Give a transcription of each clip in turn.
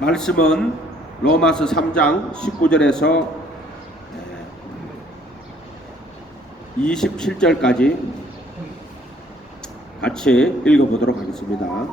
말씀은 로마서 3장 19절에서 27절까지 같이 읽어보도록 하겠습니다.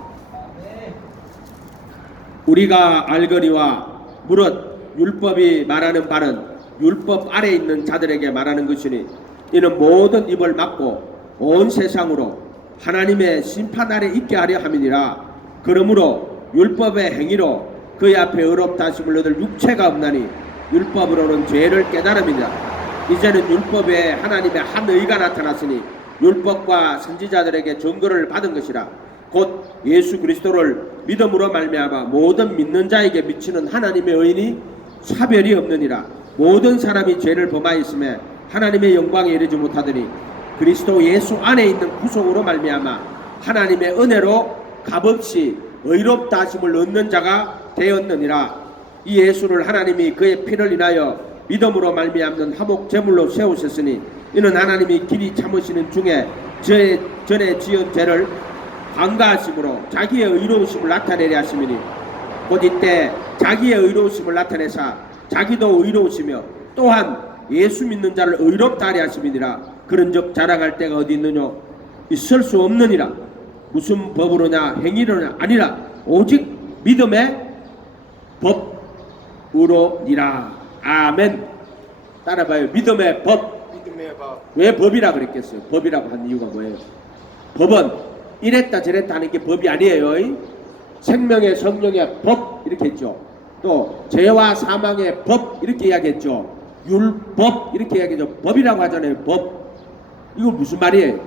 우리가 알거니와 무릇 율법이 말하는 바는 율법 아래 있는 자들에게 말하는 것이니 이는 모든 입을 막고 온 세상으로 하나님의 심판 아래 있게 하려 함이니라. 그러므로 율법의 행위로 그의 앞에 의롭다 하심을 얻을 육체가 없나니 율법으로는 죄를 깨달음이니라. 이제는 율법에 하나님의 한 의가 나타났으니 율법과 선지자들에게 증거를 받은 것이라. 곧 예수 그리스도를 믿음으로 말미암아 모든 믿는 자에게 미치는 하나님의 의인이 차별이 없느니라. 모든 사람이 죄를 범하였음에 하나님의 영광에 이르지 못하더니 그리스도 예수 안에 있는 구속으로 말미암아 하나님의 은혜로 값없이 의롭다 하심을 얻는 자가 되었느니라. 이 예수를 하나님이 그의 피를 인하여 믿음으로 말미암는 화목 제물로 세우셨으니 이는 하나님이 길이 참으시는 중에 전에 지은 죄를 관가하심으로 자기의 의로우심을 나타내려 하심이니 곧 이때 자기의 의로우심을 나타내사 자기도 의로우시며 또한 예수 믿는 자를 의롭다 하려 하심이니라. 그런즉 자랑할 데가 어디 있느냐? 있을 수 없느니라. 무슨 법으로냐 행위로냐 아니라 오직 믿음의 법으로니라. 아멘. 따라봐요. 믿음의 법. 왜 법이라 그랬겠어요? 법이라고 한 이유가 뭐예요? 법은 이랬다 저랬다 하는 게 법이 아니에요. 생명의 성령의 법 이렇게 했죠. 또 죄와 사망의 법 이렇게 이야기했죠. 율법 이렇게 이야기했죠. 법이라고 하잖아요. 법. 이거 무슨 말이에요?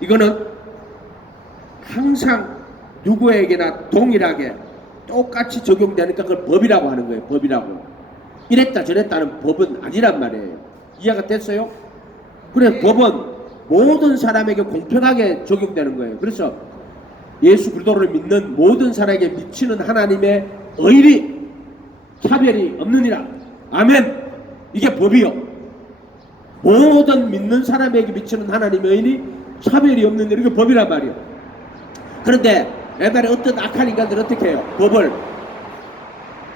이거는 항상 누구에게나 동일하게 똑같이 적용되니까 그걸 법이라고 하는 거예요. 법이라고. 이랬다 저랬다는 법은 아니란 말이에요. 이해가 됐어요? 그래 법은 모든 사람에게 공평하게 적용되는 거예요. 그래서 예수 그리스도를 믿는 모든 사람에게 미치는 하나님의 의리 차별이 없느니라. 아멘. 이게 법이요. 모든 믿는 사람에게 미치는 하나님의 의리 차별이 없는 이게 법이란 말이에요. 그런데 옛날에 어떤 악한 인간들은 어떻게 해요? 법을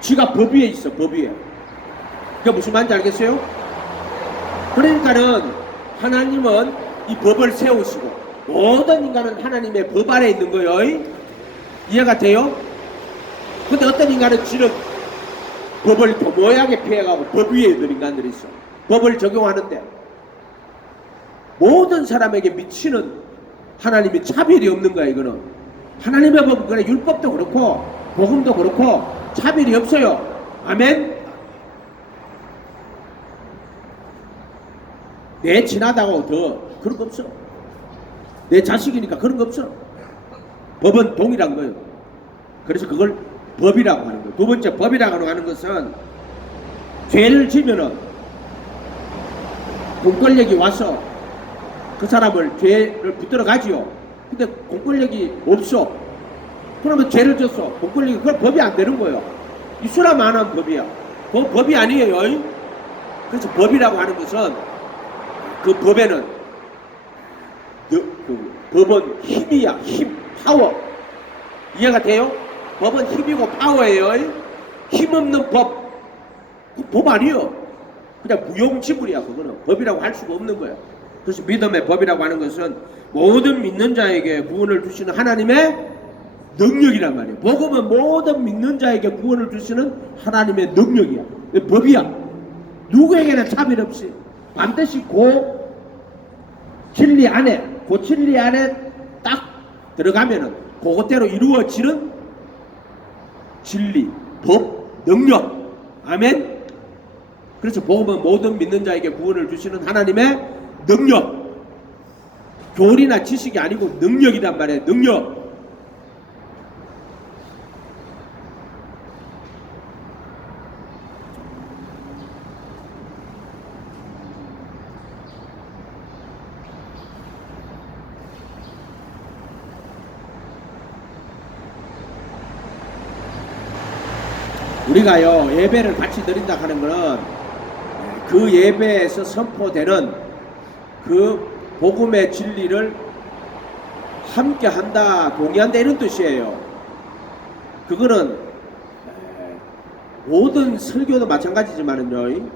지가 법 위에 있어. 법 위에. 그게 무슨 말인지 알겠어요? 그러니까는 하나님은 이 법을 세우시고 모든 인간은 하나님의 법 아래 있는 거예요. 이해가 돼요? 근데 어떤 인간은 지는 법을 교묘하게 피해가고 법 위에 있는 인간들이 있어. 법을 적용하는데 모든 사람에게 미치는 하나님의 차별이 없는 거야. 이거는 하나님의 법은 그래 율법도 그렇고 복음도 그렇고 차별이 없어요. 아멘. 내 친하다고 더 그런 거 없어. 내 자식이니까 그런 거 없어. 법은 동일한 거예요. 그래서 그걸 법이라고 하는 거예요. 두 번째 법이라고 하는 것은 죄를 지면은 공권력이 와서 그 사람을 죄를 붙들어 가지요. 근데 공권력이 없어. 그러면 죄를 졌어. 공권력이 그건 법이 안 되는 거예요. 이수라만 한 법이야. 그건 법이 아니에요. 그래서 법이라고 하는 것은 그 법에는 법은 힘이야. 힘, 파워. 이해가 돼요? 법은 힘이고 파워예요. 힘없는 법. 그 법 아니에요. 그냥 무용지물이야. 그거는 법이라고 할 수가 없는 거야. 그래서 믿음의 법이라고 하는 것은 모든 믿는 자에게 구원을 주시는 하나님의 능력이란 말이에요. 복음은 모든 믿는 자에게 구원을 주시는 하나님의 능력이야. 법이야. 누구에게나 차별 없이 반드시 그 진리 안에 딱 들어가면은 그것대로 이루어지는 진리, 법, 능력. 아멘. 그래서 복음은 모든 믿는 자에게 구원을 주시는 하나님의 능력. 교리나 지식이 아니고 능력이란 말이에요. 능력. 우리가요 예배를 같이 드린다 하는 것은 그 예배에서 선포되는 그 복음의 진리를 함께 한다, 동의한다 이런 뜻이에요. 그거는 모든 설교도 마찬가지지만은요,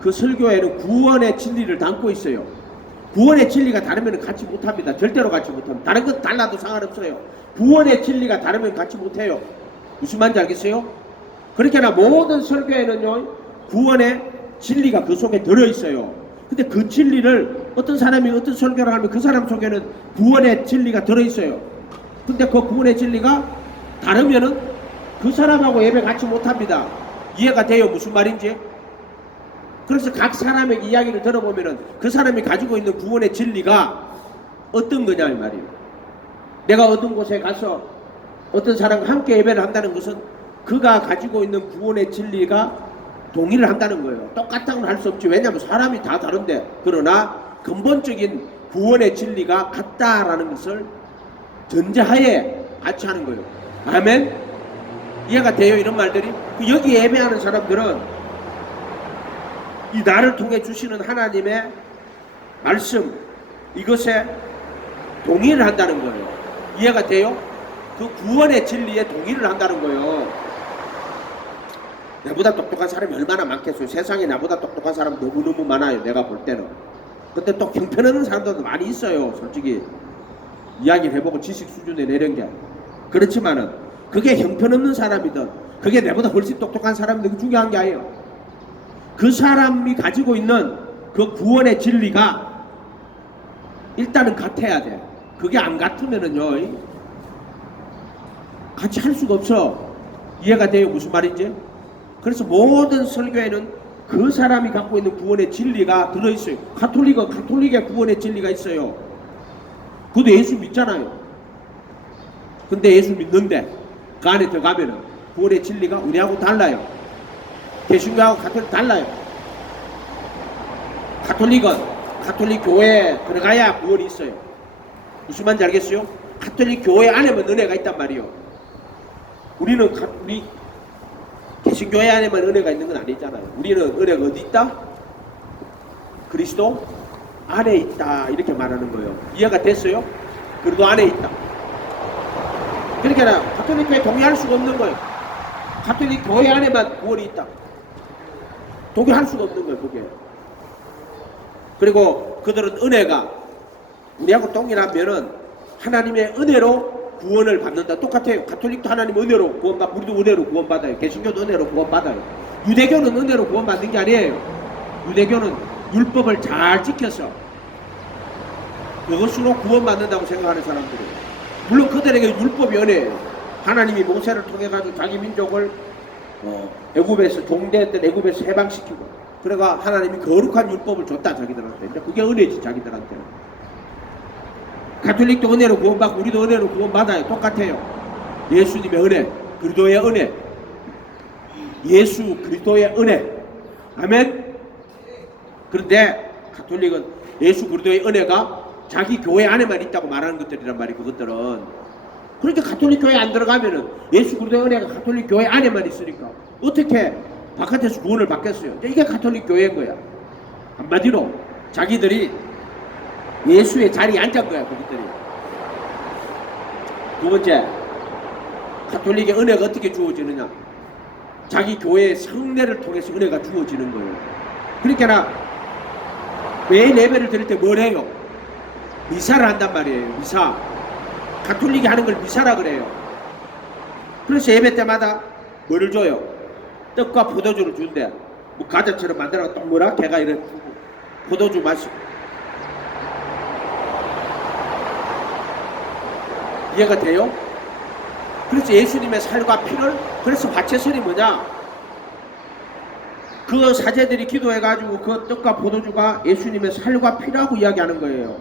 그 설교에는 구원의 진리를 담고 있어요. 구원의 진리가 다르면 같이 못합니다. 절대로 같이 못합니다. 다른 건 달라도 상관없어요. 구원의 진리가 다르면 같이 못해요. 무슨 말인지 알겠어요? 그렇게나 모든 설교에는요, 구원의 진리가 그 속에 들어있어요. 근데 그 진리를 어떤 사람이 어떤 설교를 하면 그 사람 속에는 구원의 진리가 들어있어요. 근데 그 구원의 진리가 다르면은 그 사람하고 예배 같이 못합니다. 이해가 돼요? 무슨 말인지? 그래서 각 사람의 이야기를 들어보면은 그 사람이 가지고 있는 구원의 진리가 어떤 거냐 이 말이에요. 내가 어떤 곳에 가서 어떤 사람과 함께 예배를 한다는 것은 그가 가지고 있는 구원의 진리가 동의를 한다는 거예요. 똑같다고는 할 수 없지. 왜냐하면 사람이 다 다른데. 그러나 근본적인 구원의 진리가 같다라는 것을 전제하에 같이 하는 거예요. 아멘? 이해가 돼요? 이런 말들이? 여기 예배하는 사람들은 이 나를 통해 주시는 하나님의 말씀, 이것에 동의를 한다는 거예요. 이해가 돼요? 그 구원의 진리에 동의를 한다는 거예요. 나보다 똑똑한 사람이 얼마나 많겠어요. 세상에 나보다 똑똑한 사람 너무너무 많아요. 내가 볼 때는. 근데 또 형편없는 사람들도 많이 있어요. 솔직히 이야기를 해보고 지식 수준에 내린 게. 그렇지만은 그게 형편없는 사람이든 그게 내보다 훨씬 똑똑한 사람이든 중요한 게 아니에요. 그 사람이 가지고 있는 그 구원의 진리가 일단은 같아야 돼. 그게 안 같으면은요, 같이 할 수가 없어. 이해가 돼요? 무슨 말인지? 그래서 모든 설교에는 그 사람이 갖고 있는 구원의 진리가 들어있어요. 가톨릭의 구원의 진리가 있어요. 그것도 예수 믿잖아요. 근데 예수 믿는데 그 안에 들어가면은 구원의 진리가 우리하고 달라요. 개신교하고 가톨릭 달라요. 가톨릭 교회에 들어가야 구원이 있어요. 무슨 말인지 알겠어요? 가톨릭 교회 안에만 은혜가 있단 말이에요. 우리 개신교회 안에만 은혜가 있는 건 아니잖아요. 우리는 은혜가 어디 있다? 그리스도 안에 있다, 이렇게 말하는 거예요. 이해가 됐어요? 그리고 안에 있다. 그러니까 가톨릭 교회 동의할 수가 없는 거예요. 가톨릭 교회 안에만 구원이 있다. 동의할 수가 없는 거예요, 그게. 그리고 그들은 은혜가 우리하고 동일하면은 하나님의 은혜로 구원을 받는다. 똑같아요. 가톨릭도 하나님 은혜로 구원받고 우리도 은혜로 구원받아요. 개신교도 은혜로 구원받아요. 유대교는 은혜로 구원받는 게 아니에요. 유대교는 율법을 잘 지켜서 그것으로 구원받는다고 생각하는 사람들이에요. 물론 그들에게 율법이 은혜예요. 하나님이 모세를 통해 가지고 자기 민족을 애굽에서 동대했던 애굽에서 해방시키고, 그래가 하나님이 거룩한 율법을 줬다 자기들한테. 그게 은혜지 자기들한테. 가톨릭도 은혜로 구원받고 우리도 은혜로 구원받아요. 똑같아요. 예수님의 은혜, 그리스도의 은혜, 예수 그리스도의 은혜. 아멘. 그런데 가톨릭은 예수 그리스도의 은혜가 자기 교회 안에만 있다고 말하는 것들이란 말이에요. 그것들은. 그러니까 가톨릭 교회 안 들어가면은 예수 그리스도의 은혜가 가톨릭 교회 안에만 있으니까 어떻게 바깥에서 구원을 받겠어요? 이게 가톨릭 교회인 거야. 한마디로 자기들이 예수의 자리에 앉은 거야, 그것들이. 두 번째, 가톨릭의 은혜가 어떻게 주어지느냐? 자기 교회의 성례를 통해서 은혜가 주어지는 거예요. 그러니까 매일 예배를 드릴 때 뭘 해요? 미사를 한단 말이에요. 미사. 가톨릭이 하는 걸 미사라 그래요. 그래서 예배 때마다 뭐를 줘요? 떡과 포도주를 준대. 뭐 과자처럼 만들어서 동그랗게 걔가 이렇게 포도주 마시고. 이해가 돼요? 그래서 예수님의 살과 피를, 그래서 화채설이 뭐냐? 그 사제들이 기도해가지고 그 떡과 포도주가 예수님의 살과 피라고 이야기하는 거예요.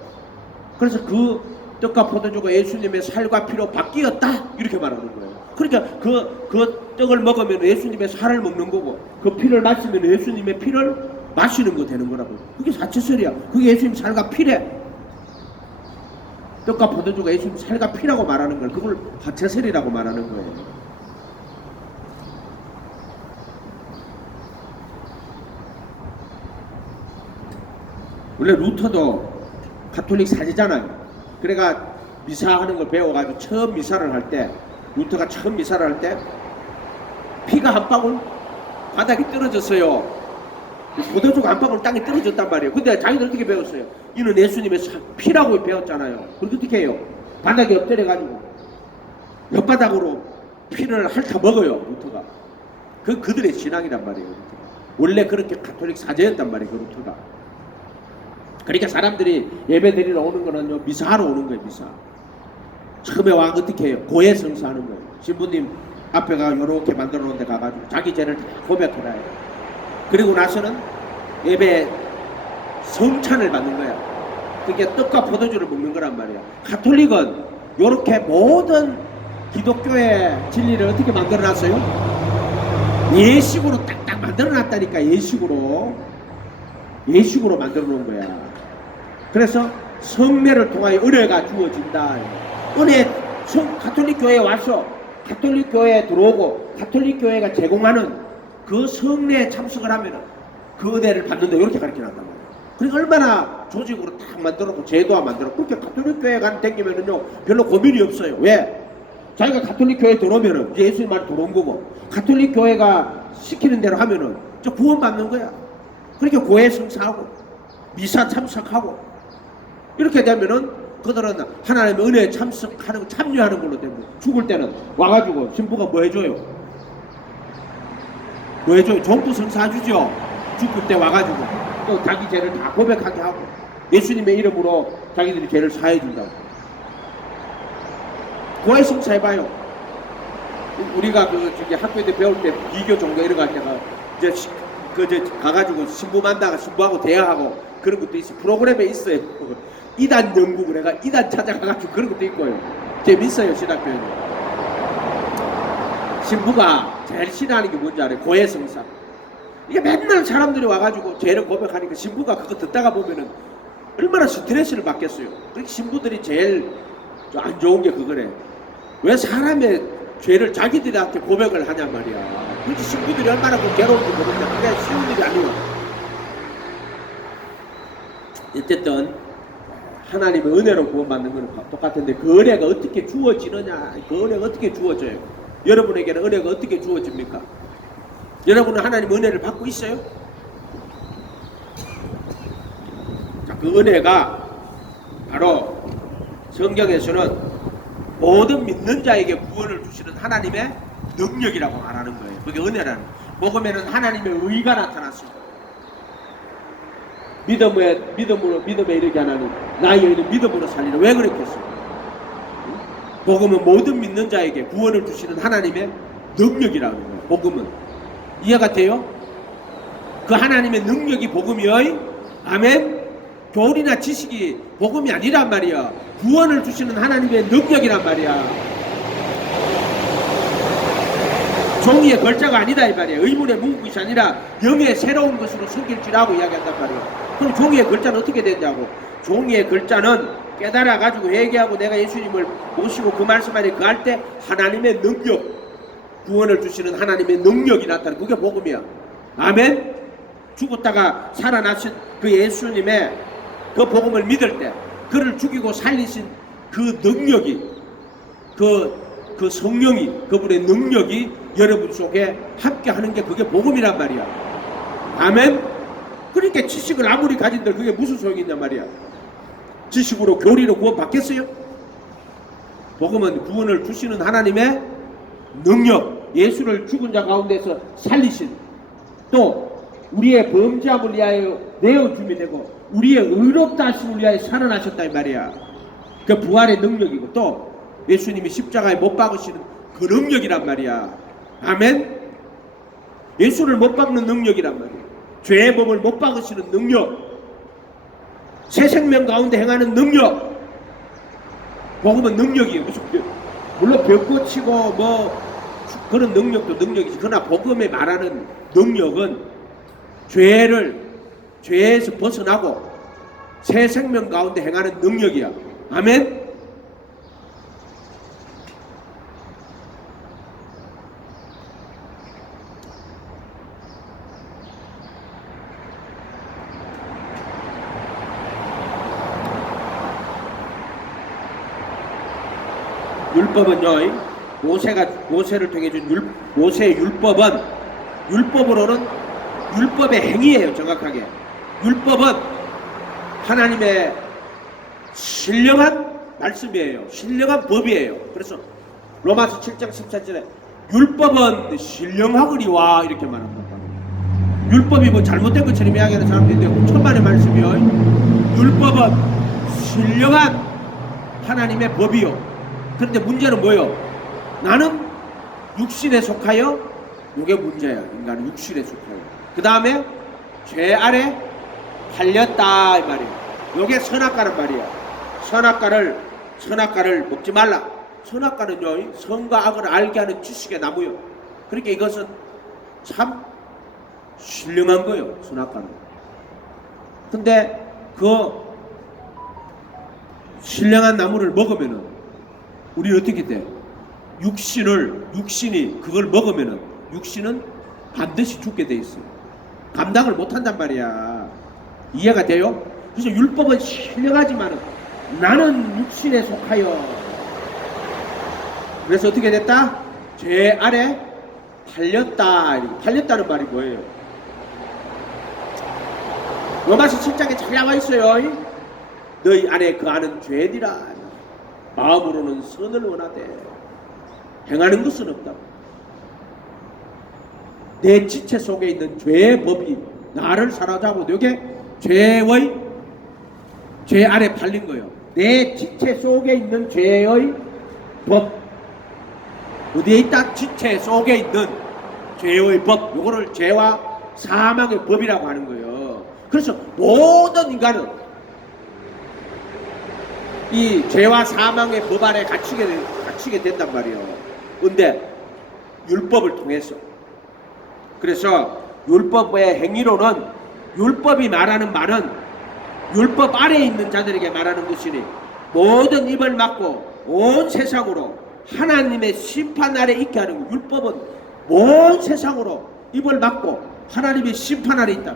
그래서 그 떡과 포도주가 예수님의 살과 피로 바뀌었다, 이렇게 말하는 거예요. 그러니까 그 떡을 먹으면 예수님의 살을 먹는 거고, 그 피를 마시면 예수님의 피를 마시는 거 되는 거라고. 그게 사채설이야. 그게 예수님 살과 피래. 떡과 포도주가 예수님 살과 피라고 말하는 걸, 그걸 화채설이라고 말하는 거예요. 원래 루터도 가톨릭 사제잖아요. 그래가 미사하는 걸 배워가지고 처음 미사를 할 때 루터가 처음 미사를 할 때 피가 한 방울 바닥에 떨어졌어요. 포도주가 한 방울 땅에 떨어졌단 말이에요. 근데 자기들 어떻게 배웠어요? 이는 예수님의 피라고 배웠잖아요. 그럼 어떻게 해요? 바닥에 엎드려가지고 혓바닥으로 피를 핥아 먹어요. 루터가. 그들의 신앙이란 말이에요. 루터가. 원래 그렇게 가톨릭 사제였단 말이에요. 그 루터가. 그러니까 사람들이 예배 드리러 오는 거는요, 미사하러 오는 거예요. 미사. 처음에 와 어떻게 해요? 고해 성사하는 거예요. 신부님 앞에가 이렇게 만들어 놓은 데 가가지고 자기 죄를 다 고백해라 해요. 그리고 나서는 예배 성찬을 받는 거야. 그게 떡과 포도주를 먹는 거란 말이야. 가톨릭은 이렇게 모든 기독교의 진리를 어떻게 만들어 놨어요? 예식으로 딱딱 만들어 놨다니까. 예식으로 만들어 놓은 거야. 그래서 성례를 통하여 은혜가 주어진다. 은혜, 가톨릭 교회에 와서 가톨릭 교회에 들어오고 가톨릭 교회가 제공하는 그 성례에 참석을 하면 그 은혜를 받는다. 이렇게 가르쳐 놨단 말이야. 그러니까 얼마나 조직으로 딱 만들었고 제도화 만들었고. 그렇게 가톨릭 교회 가는 댕기면은요 별로 고민이 없어요. 왜? 자기가 가톨릭 교회에 들어오면은 예수님 말에 들어온 거고, 가톨릭 교회가 시키는 대로 하면은 저 구원 받는 거야. 그렇게 고해 성사하고 미사 참석하고 이렇게 되면은 그들은 하나님의 은혜에 참석하는, 참여하는 걸로 되고, 죽을 때는 와가지고 신부가 뭐 해줘요? 뭐 해줘요? 종부 성사해주죠. 죽을 때 와가지고 또 자기 죄를 다 고백하게 하고 예수님의 이름으로 자기들이 죄를 사해준다고. 고해 성사해봐요. 우리가 저기 학교에 배울 때 비교 종교 이런 거 할 때가 이제 가가지고 신부 만나가 신부하고 대화하고 그런 것도 있어. 프로그램에 있어요. 이단 연구, 내가 이단 찾아가가지고 그런 것도 있고요. 재밌어요. 신학교에는. 신부가 제일 싫어하는 게 뭔지 알아요? 고해 성사. 이게 맨날 사람들이 와가지고 죄를 고백하니까 신부가 그거 듣다가 보면은 얼마나 스트레스를 받겠어요. 그렇게 신부들이 제일 안 좋은 게 그거래. 왜 사람의 죄를 자기들한테 고백을 하냔 말이야. 그렇지. 신부들이 얼마나 괴로운지 모르는데 그게 쉬운 일이 아니야. 어쨌든 하나님의 은혜로 구원받는 거는 똑같은데 그 은혜가 어떻게 주어지느냐, 그 은혜가 어떻게 주어져요? 여러분에게는 은혜가 어떻게 주어집니까? 여러분은 하나님 은혜를 받고 있어요? 자, 그 은혜가 바로 성경에서는 모든 믿는 자에게 구원을 주시는 하나님의 능력이라고 말하는 거예요. 그게 은혜라는 거예요. 복음에는 하나님의 의가 나타났습니다. 믿음에 이르게 하나니 나의 의는 믿음으로 살리라. 왜 그랬겠어요? 복음은 모든 믿는 자에게 구원을 주시는 하나님의 능력이라는 거예요. 복음은 이해가 돼요? 그 하나님의 능력이 복음이에요. 아멘. 교리나 지식이 복음이 아니란 말이야. 구원을 주시는 하나님의 능력이란 말이야. 종이의 글자가 아니다 이 말이야. 의문의 문구이 아니라 영의 새로운 것으로 섬길지라고 이야기한단 말이야. 그럼 종이의 글자는 어떻게 되냐고. 종이의 글자는 깨달아 가지고 회개하고 내가 예수님을 모시고 그 말씀 안에 그할 때 하나님의 능력, 구원을 주시는 하나님의 능력이 나타나는 그게 복음이야. 아멘. 죽었다가 살아나신 그 예수님의 그 복음을 믿을 때 그를 죽이고 살리신 그 능력이, 그 성령이, 그분의 능력이 여러분 속에 함께 하는 게 그게 복음이란 말이야. 아멘. 그러니까 지식을 아무리 가진들 그게 무슨 소용이 있냔 말이야. 지식으로 교리로 구원 받겠어요? 복음은 구원을 주시는 하나님의 능력, 예수를 죽은 자 가운데서 살리신, 또 우리의 범죄함을 위하여 내어줌이 되고 우리의 의롭다 하심을 위하여 살아나셨다 이 말이야. 그 부활의 능력이고 또 예수님이 십자가에 못 박으시는 그 능력이란 말이야. 아멘. 예수를 못 박는 능력이란 말이야. 죄의 법을 못 박으시는 능력, 새 생명 가운데 행하는 능력. 복음은 능력이에요. 무슨 물론 벽 고치고 뭐 그런 능력도 능력이지. 그러나 복음에 말하는 능력은 죄에서 벗어나고 새 생명 가운데 행하는 능력이야. 아멘. 율법은요 모세를 통해 준 모세의 율법은 율법으로는 율법의 행위예요. 정확하게 율법은 하나님의 신령한 말씀이에요. 신령한 법이에요. 그래서 로마서 7장 14절에 율법은 신령하거니와 이렇게 말합니다. 율법이 뭐 잘못된 것처럼 이야기하는 사람들인데 천만의 말씀이요. 율법은 신령한 하나님의 법이요. 그런데 문제는 뭐요? 나는 육신에 속하여, 이게 문제야. 인간은 육신에 속하여. 그 다음에 죄 아래 팔렸다 이 말이에요. 이게 선악과란 말이야. 선악과를 먹지 말라. 선악과는요, 선과 악을 알게 하는 지식의 나무요. 그러니까 이것은 참 신령한 거예요. 선악과는. 근데 그 신령한 나무를 먹으면은 우리는 어떻게 돼? 육신이 그걸 먹으면은 육신은 반드시 죽게 돼 있어요. 감당을 못 한단 말이야. 이해가 돼요? 그래서 율법은 신령하지만은 나는 육신에 속하여. 그래서 어떻게 됐다? 죄 아래 팔렸다. 팔렸다는 말이 뭐예요? 로마서 7장에 잘 나와 있어요. 너희 안에 그 안은 죄니라. 마음으로는 선을 원하되 행하는 것은 없다. 내 지체 속에 있는 죄의 법이 나를 사로잡고 이게 죄 아래 팔린 거예요. 내 지체 속에 있는 죄의 법. 어디에 있다? 지체 속에 있는 죄의 법. 요거를 죄와 사망의 법이라고 하는 거예요. 그래서 모든 인간은 이 죄와 사망의 법 안에 갇히게 된단 말이에요. 근데 율법을 통해서. 그래서 율법의 행위로는 율법이 말하는 말은 율법 아래에 있는 자들에게 말하는 것이니 모든 입을 막고 온 세상으로 하나님의 심판 아래 있게 하는 거. 율법은 온 세상으로 입을 막고 하나님의 심판 아래 있다.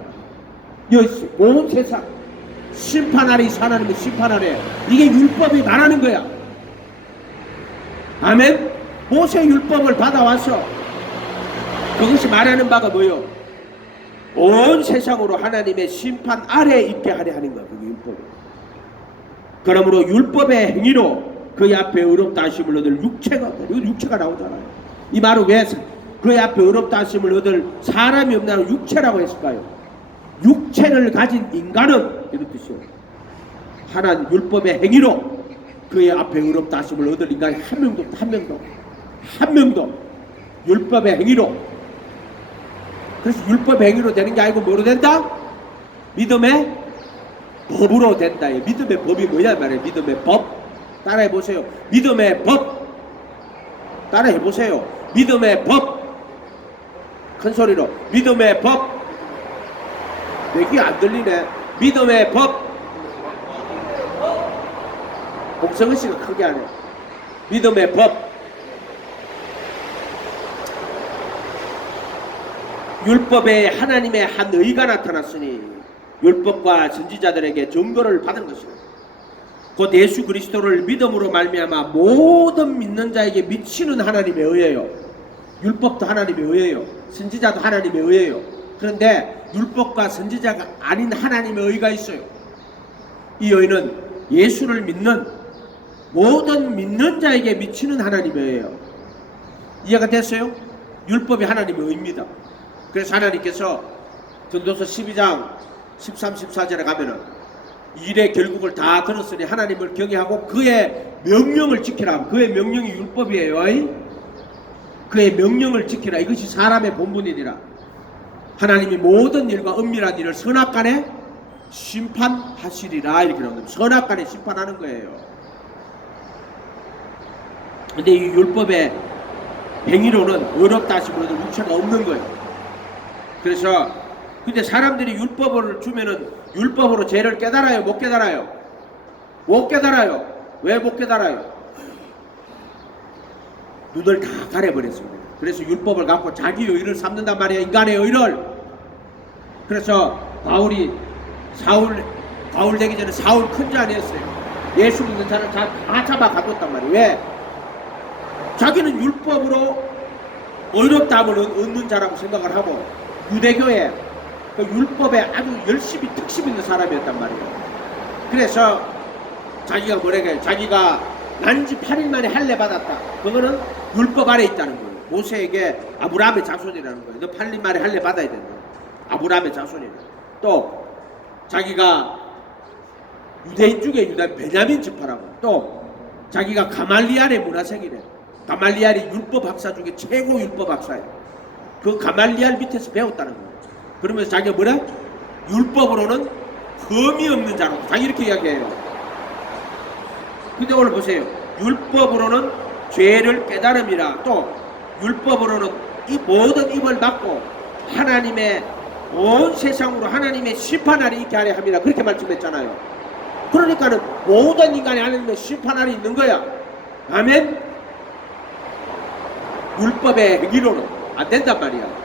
온 세상 심판 아래 있어. 하나님의 심판 아래. 이게 율법이 말하는 거야. 아멘. 모세 율법을 받아와서 그것이 말하는 바가 뭐요? 온 세상으로 하나님의 심판 아래에 있게 하려 하는 거야. 그게 율법이. 그러므로 율법의 행위로 그의 앞에 의롭다 하심을 얻을 육체가, 이거 육체가 나오잖아요. 이 말은 왜 그의 앞에 의롭다 하심을 얻을 사람이 없나요? 육체라고 했을까요? 육체를 가진 인간은 이런 뜻이에요. 하나님 율법의 행위로 그의 앞에 의롭다 하심을 얻을 인간이 한 명도 율법의 행위로. 그래서 율법의 행위로 되는 게 아니고 뭐로 된다? 믿음의 법으로 된다. 믿음의 법이 뭐냐 말이에요. 믿음의 법. 따라해보세요. 믿음의 법. 따라해보세요. 믿음의 법. 큰 소리로 믿음의 법. 내 귀 안 들리네. 믿음의 법. 복성은 씨가 크게 하네. 믿음의 법. 율법에 하나님의 한 의가 나타났으니 율법과 선지자들에게 증거를 받은 것이다. 곧 예수 그리스도를 믿음으로 말미암아 모든 믿는 자에게 미치는 하나님의 의예요. 율법도 하나님의 의예요. 선지자도 하나님의 의예요. 그런데 율법과 선지자가 아닌 하나님의 의가 있어요. 이 의는 예수를 믿는 모든 믿는 자에게 미치는 하나님의 의예요. 이해가 됐어요? 율법이 하나님의 의입니다. 그래서 하나님께서 전도서 12장 13, 14절에 가면은 일의 결국을 다 들었으니 하나님을 경외하고 그의 명령을 지키라. 그의 명령이 율법이에요. 그의 명령을 지키라. 이것이 사람의 본분이니라. 하나님이 모든 일과 은밀한 일을 선악간에 심판하시리라. 이렇게 나옵니다. 선악간에 심판하는 거예요. 근데 이 율법의 행위로는 의롭다 하심으로 육체가 없는 거예요. 그래서 근데 사람들이 율법을 주면은 율법으로 죄를 깨달아요? 못 깨달아요? 못 깨달아요. 왜 못 깨달아요? 눈을 다 가려버렸습니다. 그래서 율법을 갖고 자기 의를 삼는단 말이에요. 인간의 의를. 그래서 바울이 바울 되기 전에 사울 큰 자 아니었어요. 예수 믿는 자를 다 잡아 가뒀단 말이에요. 왜? 자기는 율법으로 의롭다함을 얻는 자라고 생각을 하고 유대교에 그 율법에 아주 열심히 특심 있는 사람이었단 말이에요. 그래서 자기가 뭐래게 자기가 난지 8일 만에 할례 받았다. 그거는 율법 아래 있다는 거예요. 모세에게 아브라함의 자손이라는 거예요. 너 8일 만에 할례 받아야 된다. 아브라함의 자손이라. 또 자기가 유대인 중에 유다 베냐민 지파라고. 또 자기가 가말리알의 문화생이래. 가말리알이 율법 학사 중에 최고 율법 학사예요. 그 가말리알 밑에서 배웠다는 거예요. 그러면서 자기가 뭐래? 율법으로는 흠이 없는 자라고. 자기 이렇게 이야기해요. 근데 오늘 보세요. 율법으로는 죄를 깨달음이라. 또 율법으로는 이 모든 입을 막고 하나님의 온 세상으로 하나님의 심판날이 있게 하려 함이라. 그렇게 말씀했잖아요. 그러니까는 모든 인간이 하나님의 심판날이 있는 거야. 아멘. 율법의 행위로는 안 된단 말이야.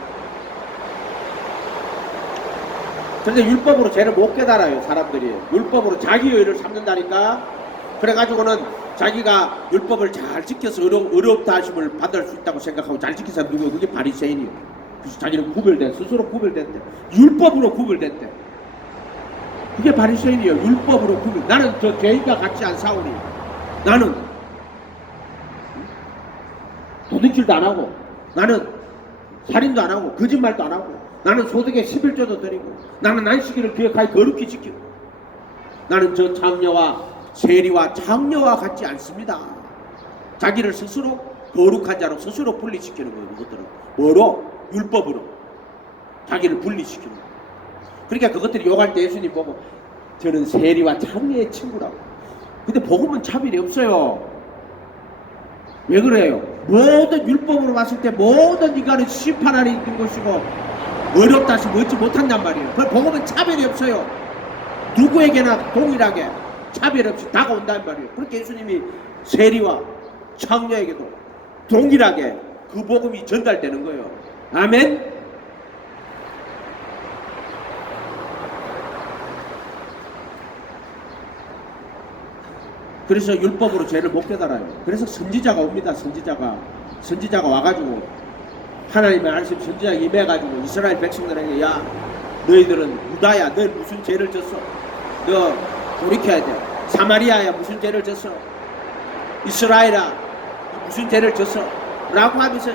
근데 율법으로 죄를 못 깨달아요. 사람들이 율법으로 자기 의를 삼는다니까. 그래가지고는 자기가 율법을 잘 지켜서 의롭다 하심을 받을 수 있다고 생각하고 잘 지킨 사람 누구예요? 그게 바리새인이에요. 그래서 자기는 구별된, 스스로 구별됐대. 율법으로 구별됐대. 그게 바리새인이에요. 율법으로 구별. 나는 저 죄인과 같이 안 싸우니. 나는 도둑질도 안 하고, 나는 살인도 안 하고, 거짓말도 안 하고, 나는 소득의 11조도 드리고, 나는 안식일을 기억하여 거룩히 지키고, 나는 저 장녀와 세리와 장녀와 같지 않습니다. 자기를 스스로 거룩한 자로 스스로 분리시키는 거예요. 그것들은 뭐로? 율법으로 자기를 분리시키는 거예요. 그러니까 그것들이 욕할 때 예수님 보고 저는 세리와 장녀의 친구라고. 근데 복음은 차별이 없어요. 왜 그래요? 모든 율법으로 봤을 때 모든 인간은 심판 아래 있는 것이고 어렵다 해서 얻지 못한단 말이에요. 그 복음은 차별이 없어요. 누구에게나 동일하게 차별 없이 다가온단 말이에요. 그렇게 예수님이 세리와 장녀에게도 동일하게 그 복음이 전달되는 거예요. 아멘. 그래서 율법으로 죄를 못 깨달아요. 그래서 선지자가 옵니다. 선지자가 와가지고 하나님의 말씀 선지자가 임해가지고 이스라엘 백성들에게 야 너희들은 유다야 너 무슨 죄를 졌어? 너 돌이켜야 돼. 사마리아야 무슨 죄를 졌어? 이스라엘아 무슨 죄를 졌어? 라고 하면서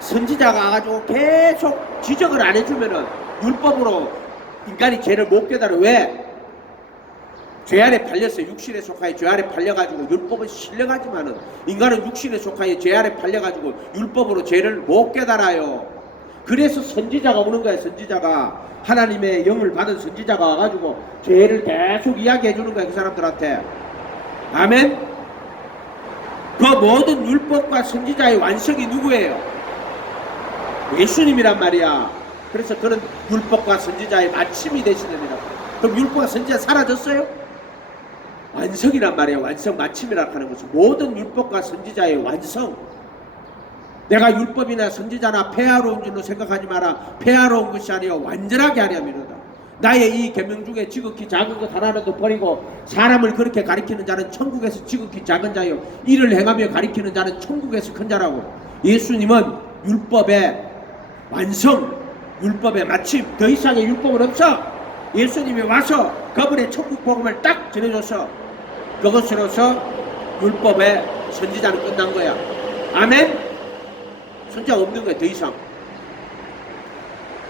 선지자가 와가지고 계속 지적을 안 해주면은 율법으로 인간이 죄를 못 깨달아. 왜? 죄 아래 팔렸어요. 육신에 속하여 죄 아래 팔려가지고 율법은 신령하지만은 인간은 육신에 속하여 죄 아래 팔려가지고 율법으로 죄를 못 깨달아요. 그래서 선지자가 오는 거예요. 선지자가 하나님의 영을 받은 선지자가 와가지고 죄를 계속 이야기해 주는 거예요. 그 사람들한테. 아멘. 그 모든 율법과 선지자의 완성이 누구예요? 예수님이란 말이야. 그래서 그는 율법과 선지자의 마침이 되시느니라. 그럼 율법과 선지자 사라졌어요? 완성이란 말이에요. 완성, 마침이라 하는 것은 모든 율법과 선지자의 완성. 내가 율법이나 선지자나 폐하로운 줄로 생각하지 마라. 폐하로운 것이 아니요 완전하게 하려 함이로다. 나의 이 계명 중에 지극히 작은 것 하나라도 버리고 사람을 그렇게 가리키는 자는 천국에서 지극히 작은 자요 이를 행하며 가리키는 자는 천국에서 큰 자라고. 예수님은 율법의 완성, 율법의 마침. 더 이상의 율법은 없어. 예수님이 와서 그분의 천국 복음을 딱 전해줘서 그것으로서 율법의 선지자는 끝난 거야. 아멘. 선지자가 없는 거야. 더 이상.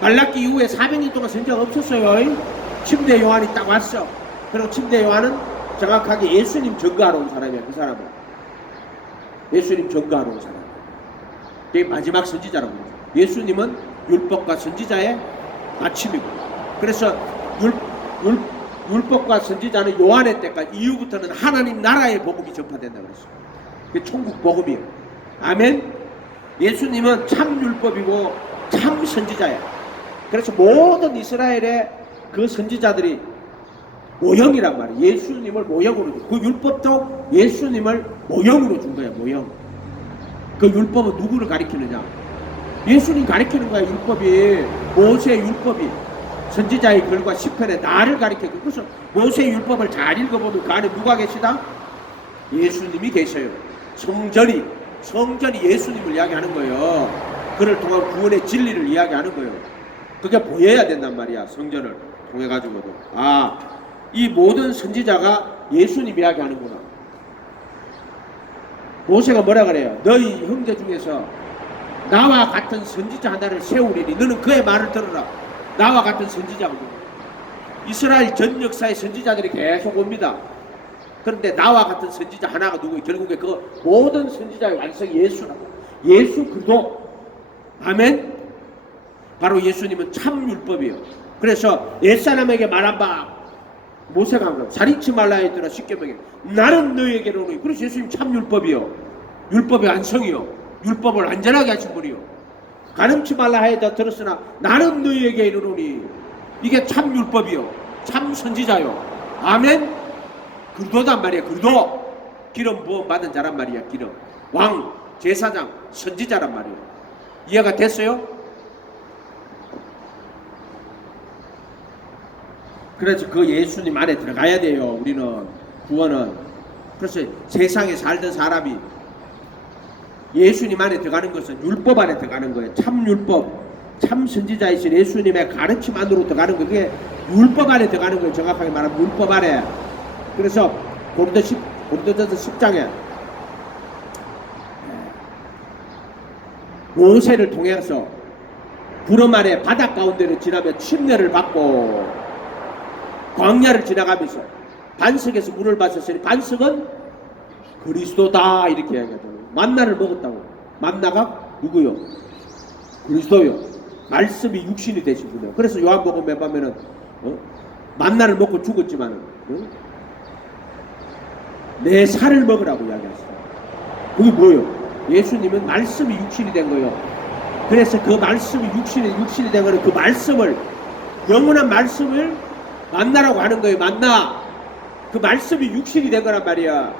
말라기 이후에 400년 동안 선지자가 없었어요. 침대 요한이 딱 왔어. 그리고 침대 요한은 정확하게 예수님 전가하러 온 사람이야. 그 사람은 예수님 전가하러 온 사람. 그게 마지막 선지자라고. 예수님은 율법과 선지자의 마침이고. 그래서 율법과 선지자는 요한의 때까지 이후부터는 하나님 나라의 복음이 전파된다 그랬어요. 그게 천국 복음이에요. 아멘. 예수님은 참 율법이고 참 선지자야. 그래서 모든 이스라엘의 그 선지자들이 모형이란 말이에요. 예수님을 모형으로 준. 그 율법도 예수님을 모형으로 준 거야. 모형. 그 율법은 누구를 가리키느냐? 예수님 가리키는 거야. 율법이. 모세의 율법이 선지자의 글과 시편에 나를 가리키고. 그래서 모세의 율법을 잘 읽어보면 그 안에 누가 계시다? 예수님이 계셔요. 성전이 성전이 예수님을 이야기하는 거예요. 그를 통한 구원의 진리를 이야기하는 거예요. 그게 보여야 된단 말이야. 성전을 통해 가지고도. 아, 이 모든 선지자가 예수님 이야기하는구나. 모세가 뭐라 그래요? 너희 형제 중에서 나와 같은 선지자 하나를 세우리니 너는 그의 말을 들어라. 나와 같은 선지자거든요. 이스라엘 전 역사의 선지자들이 계속 옵니다. 그런데 나와 같은 선지자 하나가 누구예요? 결국에 그 모든 선지자의 완성이 예수라고. 예수 그리스도. 아멘. 바로 예수님은 참 율법이에요. 그래서 옛사람에게 말한 바 모세가 한 거, 살인치 말라 했더라. 십계명에 나는 너에게로 오니. 그래서 예수님 참 율법이요. 율법의 완성이요. 율법을 안전하게 하신 분이요. 가늠치 말라 하였다 들었으나 나는 너에게 이르노니. 이게 참 율법이요. 참 선지자요. 아멘. 그리도단 말이야. 그리도. 기름 부어 받은 자란 말이야. 기름. 왕, 제사장, 선지자란 말이야. 이해가 됐어요? 그래서 그 예수님 안에 들어가야 돼요. 우리는 구원은. 그래서 세상에 살던 사람이 예수님 안에 들어가는 것은 율법 안에 들어가는 거예요. 참 율법, 참 선지자이신 예수님의 가르침 안으로 들어가는 거. 그게 율법 안에 들어가는 거예요. 정확하게 말하면 율법 안에. 그래서 고린도전서 10장에 모세를 통해서 구름 아래 바닷 가운데를 지나며 침례를 받고 광야를 지나가면서 반석에서 물을 마셨으니 반석은 그리스도다 이렇게 이야기하잖아요. 만나를 먹었다고. 만나가 누구요? 그리스도요. 말씀이 육신이 되신 분이요. 그래서 요한복음에 보면은 만나를 먹고 죽었지만은 내 살을 먹으라고 이야기했어요. 그게 뭐예요? 예수님은 말씀이 육신이 된 거예요. 그래서 그 말씀이 육신이 된 거는 그 말씀을, 영원한 말씀을 만나라고 하는 거예요. 만나. 그 말씀이 육신이 된 거란 말이야.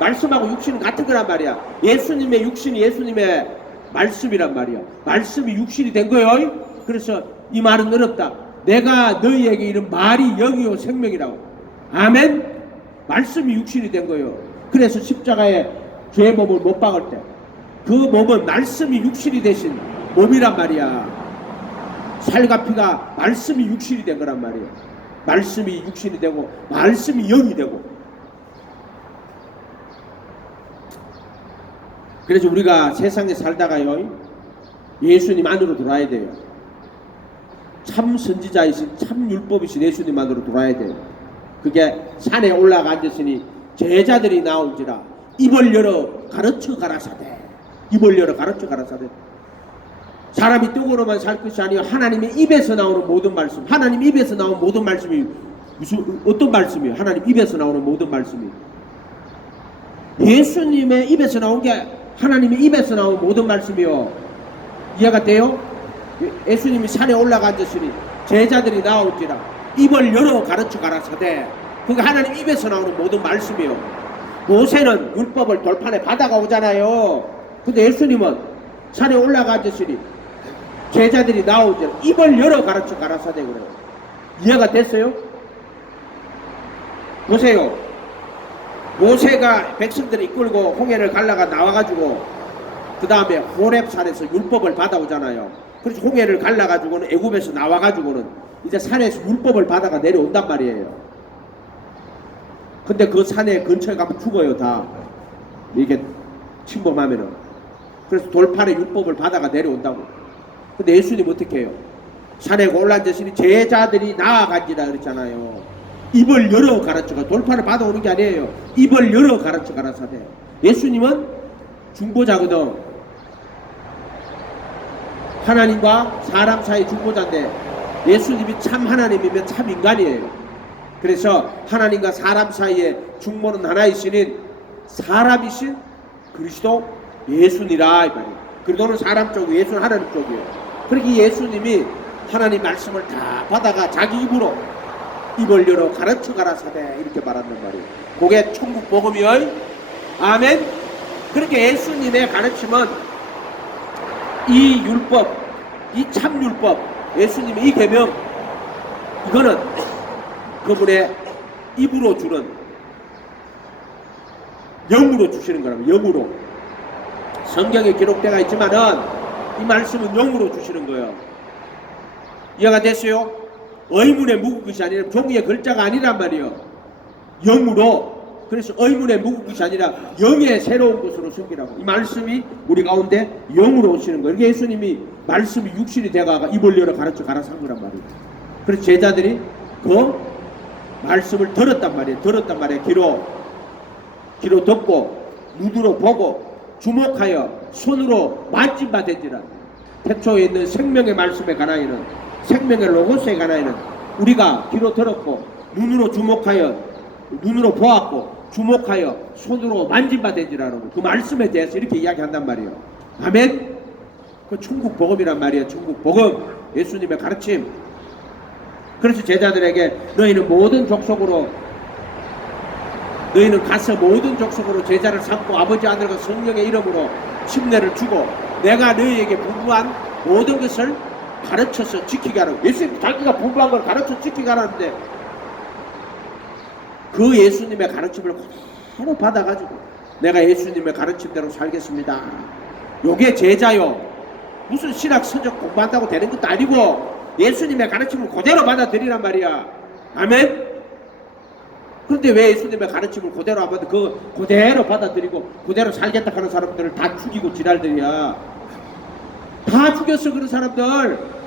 말씀하고 육신은 같은 거란 말이야. 예수님의 육신이 예수님의 말씀이란 말이야. 말씀이 육신이 된 거예요. 그래서 이 말은 어렵다. 내가 너희에게 이른 말이 영이요 생명이라고. 아멘. 말씀이 육신이 된 거예요. 그래서 십자가에 죄의 몸을 못 박을 때 그 몸은 말씀이 육신이 되신 몸이란 말이야. 살과 피가 말씀이 육신이 된 거란 말이에요. 말씀이 육신이 되고 말씀이 영이 되고. 그래서 우리가 세상에 살다가요 예수님 안으로 들어와야 돼요. 참 선지자이신 참 율법이신 예수님 안으로 들어와야 돼요. 그게 산에 올라가 앉았으니 제자들이 나온지라 입을 열어 가르쳐 가라사대. 입을 열어 가르쳐 가라사대. 사람이 떡으로만 살 것이 아니요 하나님의 입에서 나오는 모든 말씀. 하나님 입에서 나오는 모든 말씀이 어떤 말씀이에요? 하나님 입에서 나오는 모든 말씀이 예수님의 입에서 나온 게 하나님의 입에서 나온 모든 말씀이요. 이해가 돼요? 예수님이 산에 올라가 앉았으니 제자들이 나올지라 입을 열어 가르쳐 가라사대. 그게 하나님 입에서 나오는 모든 말씀이요. 모세는 율법을 돌판에 받아가 오잖아요. 근데 예수님은 산에 올라가 앉았으니 제자들이 나오지라 입을 열어 가르쳐 가라사대. 그래요. 이해가 됐어요? 보세요. 모세가 백성들을 이끌고 홍해를 갈라가 나와가지고 그 다음에 호렙산에서 율법을 받아오잖아요. 그래서 홍해를 갈라가지고는 애굽에서 나와가지고는 이제 산에서 율법을 받아가 내려온단 말이에요. 근데 그 산에 근처에 가면 죽어요. 다 이게 침범하면은. 그래서 돌판에 율법을 받아가 내려온다고. 근데 예수님 어떻게 해요? 산에 올라앉으시니 제자들이 나아간지라 그랬잖아요. 입을 열어 가르쳐가. 돌판을 받아오는 게 아니에요. 입을 열어 가르쳐 가라사대. 예수님은 중보자거든. 하나님과 사람 사이 중보자인데 예수님이 참 하나님이면 참 인간이에요. 그래서 하나님과 사람 사이에 중보는 하나이시는 사람이신 그리스도 예수니라 이 말이에요. 그리스도는 사람 쪽이고 예수는 하나님 쪽이에요. 그렇게 예수님이 하나님 말씀을 다 받아가 자기 입으로 입을 열어 가르쳐 가라사대 이렇게 말한단 말이에요. 그게 천국 복음이요. 아멘. 그렇게 예수님의 가르침은 이 율법, 이 참 율법, 예수님의 이 계명, 이거는 그분의 입으로 주는, 영으로 주시는 거라면 영으로. 성경에 기록되어 있지만은 이 말씀은 영으로 주시는 거예요. 이해가 됐어요? 의문에 묵은 것이 아니라 종이의 글자가 아니란 말이에요. 영으로. 그래서 의문에 묵은 것이 아니라 영의 새로운 것으로 숨기라고. 이 말씀이 우리 가운데 영으로 오시는 거예요. 예수님이 말씀이 육신이 되어가 입을 열어 가르쳐 가라 산 거란 말이에요. 그래서 제자들이 그 말씀을 들었단 말이에요. 귀로 듣고 눈으로 보고 주목하여 손으로 만진 바 된지라. 태초에 있는 생명의 말씀에 관하여는, 생명의 로고스에 관하여는 우리가 귀로 들었고 눈으로 보았고 주목하여 손으로 만진 바 된지라고. 그 말씀에 대해서 이렇게 이야기한단 말이에요. 아멘. 그 천국 복음이란 말이에요. 천국 복음, 예수님의 가르침. 그래서 제자들에게 너희는 가서 모든 족속으로 제자를 삼고 아버지 아들과 성령의 이름으로 침례를 주고 내가 너희에게 분부한 모든 것을 가르쳐서 지키게 하라고. 예수님 자기가 분부한 걸 가르쳐 지키게 하라는데 그 예수님의 가르침을 그대로 받아가지고 내가 예수님의 가르침대로 살겠습니다. 요게 제자요. 무슨 신학 서적 공부한다고 되는 것도 아니고 예수님의 가르침을 그대로 받아들이란 말이야. 아멘. 그런데 왜 예수님의 가르침을 그대로 안 받아? 그대로 받아들이고 그대로 살겠다 하는 사람들을 다 죽이고 지랄들이야. 다 죽였어 그런 사람들.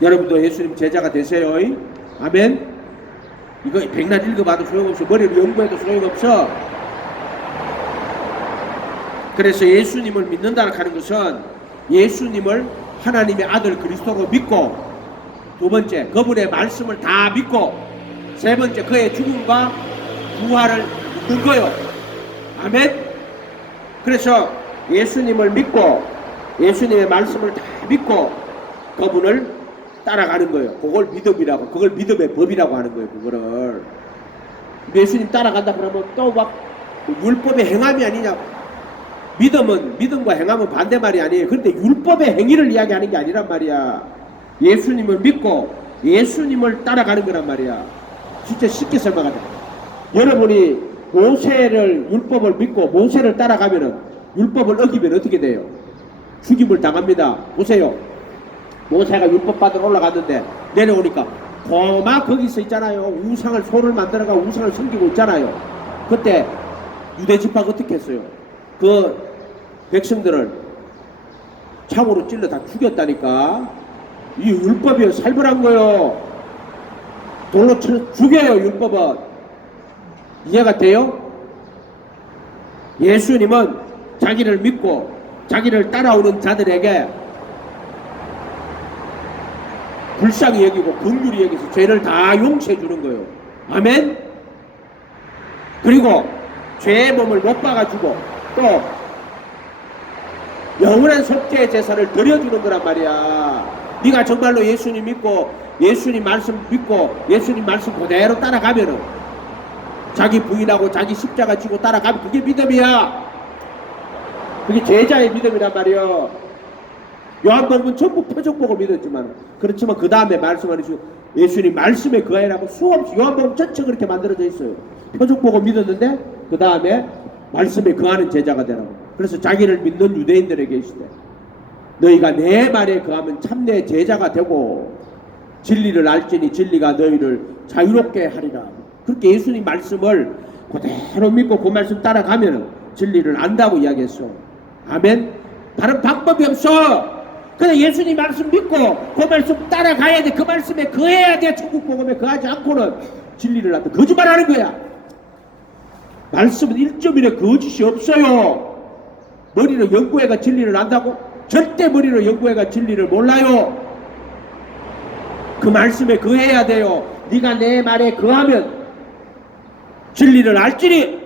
여러분도 예수님 제자가 되세요. 아멘. 이거 백날 읽어봐도 소용없어. 머리로 연구해도 소용없어. 그래서 예수님을 믿는다는 하는 것은 예수님을 하나님의 아들 그리스도로 믿고, 두 번째 그분의 말씀을 다 믿고, 세 번째 그의 죽음과 부활을 믿는 거요. 아멘. 그래서 예수님을 믿고 예수님의 말씀을 다 믿고 그분을 따라가는 거예요. 그걸 믿음이라고, 그걸 믿음의 법이라고 하는 거예요. 그거를 예수님 따라간다 그러면 또 막 율법의 행함이 아니냐. 믿음은, 믿음과 행함은 반대말이 아니에요. 그런데 율법의 행위를 이야기하는 게 아니란 말이야. 예수님을 믿고 예수님을 따라가는 거란 말이야. 진짜 쉽게 설명하자. 여러분이 율법을 믿고 모세를 따라가면은, 율법을 어기면 어떻게 돼요? 죽임을 당합니다. 보세요. 모세가 율법 받으러 올라갔는데 내려오니까 고마 거기서 있잖아요. 우상을, 소를 만들어가 우상을 섬기고 있잖아요. 그때 유대지파가 어떻게 했어요? 그 백성들을 창으로 찔러 다 죽였다니까. 이 율법이 살벌한 거요. 돌로 쳐 죽여요. 율법은. 이해가 돼요? 예수님은 자기를 믿고 자기를 따라오는 자들에게 불쌍히 여기고 긍휼히 여기서 죄를 다 용서해 주는 거예요. 아멘. 그리고 죄의 몸을 못 박아주고 또 영원한 속죄의 제사를 드려주는 거란 말이야. 네가 정말로 예수님 믿고 예수님 말씀 믿고 예수님 말씀 그대로 따라가면은, 자기 부인하고 자기 십자가 지고 따라가면 그게 믿음이야. 그게 제자의 믿음이란 말이야. 요한복음은 전부 표적보고 믿었지만, 그렇지만 그 다음에 말씀하는 예수님 말씀에 거해라고 수없이 요한복음 전체 그렇게 만들어져 있어요. 표적보고 믿었는데 그 다음에 말씀에 거하는 제자가 되라고. 그래서 자기를 믿는 유대인들에게 이르시되 너희가 내 말에 거하면 참내 제자가 되고 진리를 알지니 진리가 너희를 자유롭게 하리라. 그렇게 예수님 말씀을 그대로 믿고 그 말씀 따라가면 진리를 안다고 이야기했어. 아멘. 다른 방법이 없어. 그냥 예수님 말씀 믿고 그 말씀 따라가야 돼. 그 말씀에 거해야 돼. 천국 복음에 거하지 않고는 진리를 안다. 거짓말하는 거야. 말씀은 1.1에 거짓이 없어요. 머리로 연구해가 진리를 안다고? 절대 머리로 연구해가 진리를 몰라요. 그 말씀에 거해야 돼요. 네가 내 말에 거하면 진리를 알지니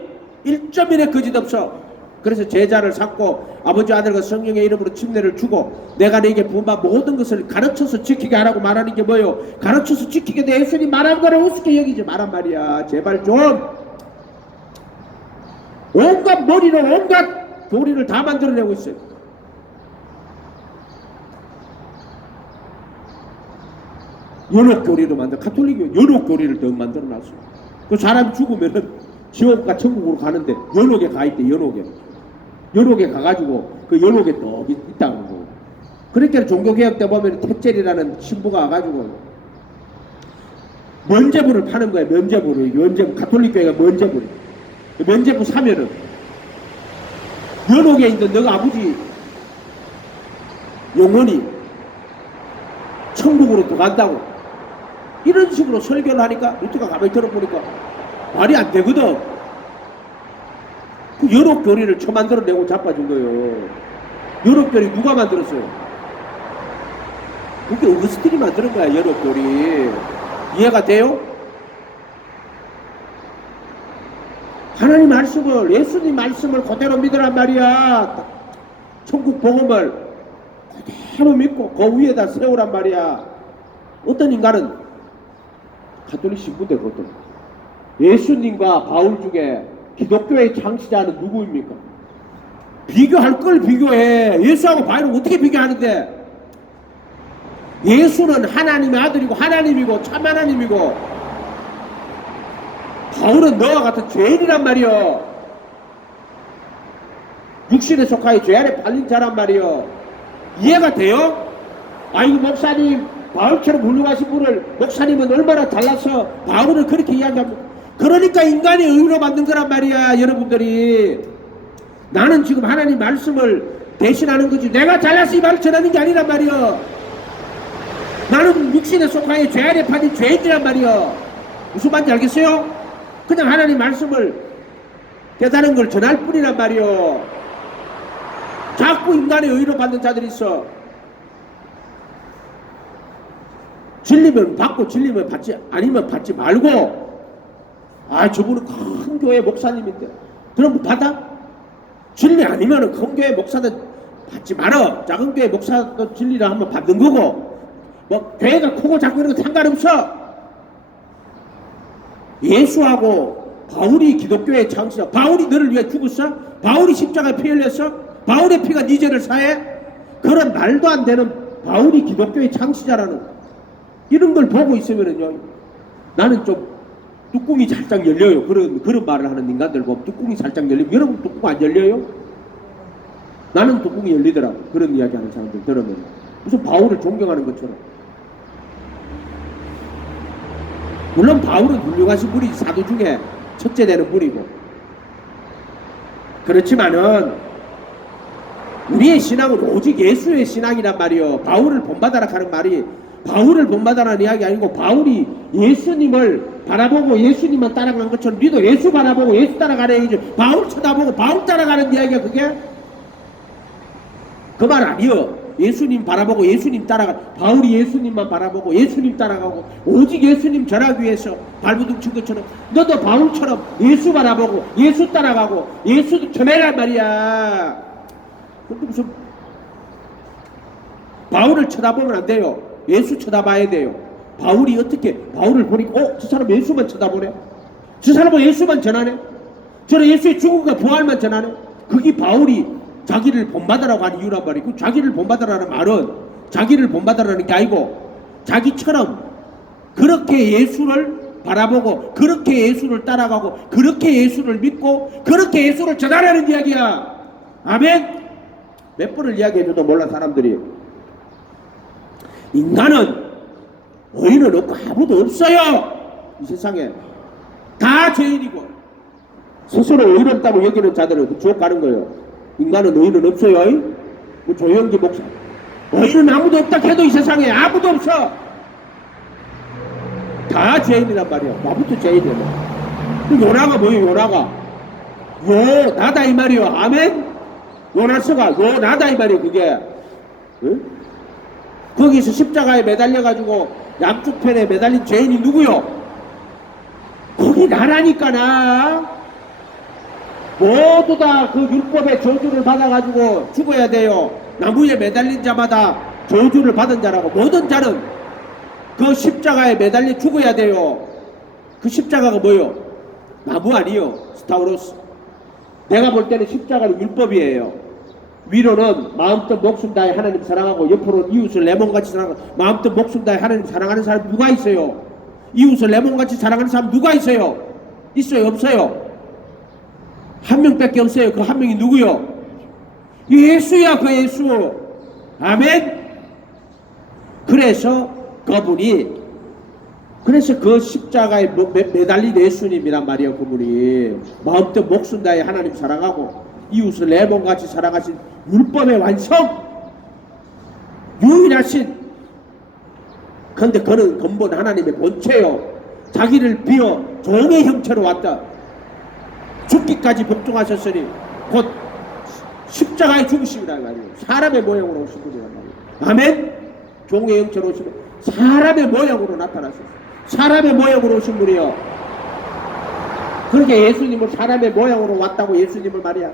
1.1에 거짓 없어. 그래서 제자를 삼고 아버지 아들과 성령의 이름으로 침례를 주고 내가 너에게 부은바 모든 것을 가르쳐서 지키게 하라고 말하는 게 뭐예요? 가르쳐서 지키게 돼. 예수님 말한 거를 우습게 여기지 말란 말이야. 제발 좀. 온갖 머리로 온갖 도리를 다 만들어내고 있어요. 연옥교리로 만들, 가톨릭이 연옥교리를 더 만들어놨어요. 그 사람 죽으면은 지옥과 천국으로 가는데 연옥에 가 있대. 연옥에 가가지고 그 연옥에 또 있다는 거고. 그러니까 종교개혁 때 보면 택젤이라는 신부가 와가지고 면제부를 파는 거야. 면제부. 가톨릭 교회가 면제부. 면제부 사면은 연옥에 있는 너가 아버지 영혼이 천국으로 들어간다고 이런 식으로 설교를 하니까 루트가 가만히 들어보니까 말이 안 되거든. 그 연옥교리를 처만들어내고 자빠진 거예요. 연옥교리 누가 만들었어요? 그게 어거스틴이 만드는 거야. 연옥교리. 이해가 돼요? 하나님 말씀을, 예수님 말씀을 그대로 믿으란 말이야. 천국 복음을 그대로 믿고 그 위에다 세우란 말이야. 어떤 인간은 가톨릭 신부되거든. 예수님과 바울 중에 기독교의 창시자는 누구입니까? 비교할 걸 비교해. 예수하고 바울은 어떻게 비교하는데? 예수는 하나님의 아들이고 하나님이고 참 하나님이고 바울은 너와 같은 죄인이란 말이여. 육신에 속하여 죄 안에 팔린 자란 말이여. 이해가 돼요? 아이고 목사님 바울처럼 훌륭하신 분을 목사님은 얼마나 달라서 바울을 그렇게 이야기합니다. 그러니까 인간이 의로 만든 거란 말이야. 여러분들이 나는 지금 하나님 말씀을 대신하는 거지 내가 잘나서 이 말을 전하는 게 아니란 말이야. 나는 육신에 속하여 죄 안에 팔린 죄인이란 말이야. 무슨 말인지 알겠어요? 그냥 하나님 말씀을 깨달은 걸 전할 뿐이란 말이야. 자꾸 인간의 의로 받는 자들이 있어. 진리면 받고 진리면 받지 아니면 받지 말고. 아 저분은 큰 교회 목사님인데 그럼 받아? 진리 아니면 큰 교회 목사는 받지 말어. 작은 교회 목사도 진리를 한번 받는 거고 뭐 교회가 크고 작고 이런 거 상관없어. 예수하고 바울이 기독교의 창시자. 바울이 너를 위해 죽었어? 바울이 십자가에 피 흘렸어? 바울의 피가 네 죄를 사해? 그런 말도 안 되는 바울이 기독교의 창시자라는 이런 걸 보고 있으면은요 나는 좀 뚜껑이 살짝 열려요. 그런 말을 하는 인간들 보면 뚜껑이 살짝 열리면 여러분 뚜껑 안 열려요? 나는 뚜껑이 열리더라고. 그런 이야기 하는 사람들 들으면 무슨 바울을 존경하는 것처럼. 물론 바울은 훌륭하신 분이 사도 중에 첫째 되는 분이고 그렇지만은 우리의 신앙은 오직 예수의 신앙이란 말이요. 바울을 본받아라 하는 말이 바울을 본받아라는 이야기 아니고 바울이 예수님을 바라보고 예수님만 따라간 것처럼 우리도 예수 바라보고 예수 따라가는 얘기죠. 바울 쳐다보고 바울 따라가는 이야기가 그게 그 말 아니요. 예수님 바라보고 예수님 따라가. 바울이 예수님만 바라보고 예수님 따라가고 오직 예수님 전하기 위해서 발버둥 친 것처럼 너도 바울처럼 예수 바라보고 예수 따라가고 예수 전해란 말이야. 근데 무슨 바울을 쳐다보면 안 돼요. 예수 쳐다봐야 돼요. 바울이 어떻게 바울을 보니까 저 사람 예수만 쳐다보네. 저 사람은 예수만 전하네. 저는 예수의 죽음과 부활만 전하네. 그게 바울이 자기를 본받으라고 하는 이유란 말이고 자기를 본받으라는 말은 자기를 본받으라는 게 아니고 자기처럼 그렇게 예수를 바라보고 그렇게 예수를 따라가고 그렇게 예수를 믿고 그렇게 예수를 전하라는 이야기야. 아멘. 몇 번을 이야기해줘도 몰라 사람들이. 인간은 의인은 없고 아무도 없어요. 이 세상에 다 죄인이고 스스로 의롭다고 여기는 자들은 지옥 가는 거예요. 인간은 의인은 없어요. 뭐 조영기 목사 의인은 아무도 없다 해도 이 세상에 아무도 없어. 다 죄인이란 말이야. 나부터 죄인이야. 그 요나가 뭐예요? 요나가 요 나다 이 말이요. 아멘. 요나서가 요 나다 이 말이요. 그게 응? 거기서 십자가에 매달려가지고 양쪽 편에 매달린 죄인이 누구요? 거기 나라니까 나. 모두 다 그 율법의 저주를 받아가지고 죽어야 돼요. 나무에 매달린 자마다 저주를 받은 자라고. 모든 자는 그 십자가에 매달려 죽어야 돼요. 그 십자가가 뭐요? 나무 아니요. 스타우로스. 내가 볼 때는 십자가는 율법이에요. 위로는 마음 뜻 목숨 다해 하나님 사랑하고 옆으로는 이웃을 내 몸같이 사랑하고 마음 뜻 목숨 다해 하나님 사랑하는 사람 누가 있어요? 이웃을 내 몸같이 사랑하는 사람 누가 있어요? 있어요? 없어요? 한 명밖에 없어요. 그 한 명이 누구요? 예수야. 그 예수. 아멘. 그래서 그분이 그래서 그 십자가에 매달린 예수님이란 말이에요. 그분이 마음 뜻 목숨 다해 하나님 사랑하고 이웃을 내 몸같이 사랑하신 율법의 완성, 유일하신. 그런데 그는 근본 하나님의 본체요. 자기를 비어 종의 형체로 왔다. 죽기까지 복종하셨으니 곧 십자가의 죽으심이란 말이에요. 사람의 모양으로 오신 분이란 말이에요. 아멘. 종의 형체로 오신 분, 사람의 모양으로 나타나셨어요. 사람의 모양으로 오신 분이요. 그렇게 예수님을 사람의 모양으로 왔다고 예수님을 말이야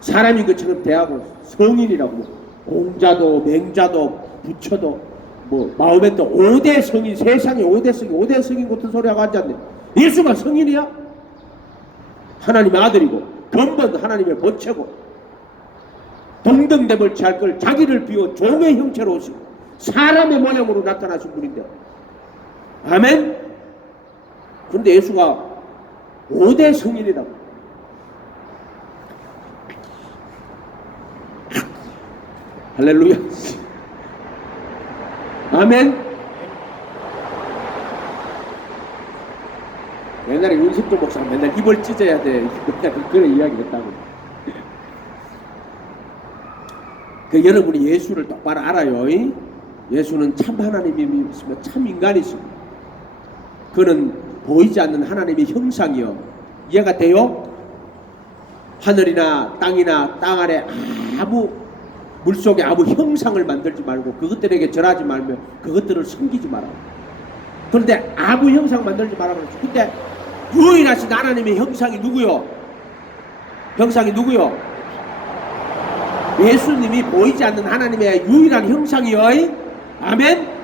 사람인 것처럼 대하고 성인이라고 공자도 맹자도 부처도 뭐 마음에도 5대 성인, 세상에 5대 성인 같은 소리하고 앉았네. 예수가 성인이야? 하나님의 아들이고 근본 하나님의 본체고 동등됨을 취할 걸 자기를 비워 종의 형체로 오시고 사람의 모양으로 나타나신 분인데, 아멘. 그런데 예수가 5대 성인이라고. 할렐루야. 아멘. 옛날에 윤석조 목사가 맨날 입을 찢어야 돼. 그런 이야기 했다고. 여러분이 예수를 똑바로 알아요. 예수는 참 하나님이시며 참 인간이십니다. 그는 보이지 않는 하나님의 형상이요. 이해가 돼요? 하늘이나 땅이나 땅 아래 아무 물속에 아무 형상을 만들지 말고 그것들에게 절하지 말며 그것들을 섬기지 마라. 그런데 아무 형상 만들지 말라 그랬죠. 근데 유일하신 하나님의 형상이 누구요? 형상이 누구요? 예수님이 보이지 않는 하나님의 유일한 형상이요. 아멘.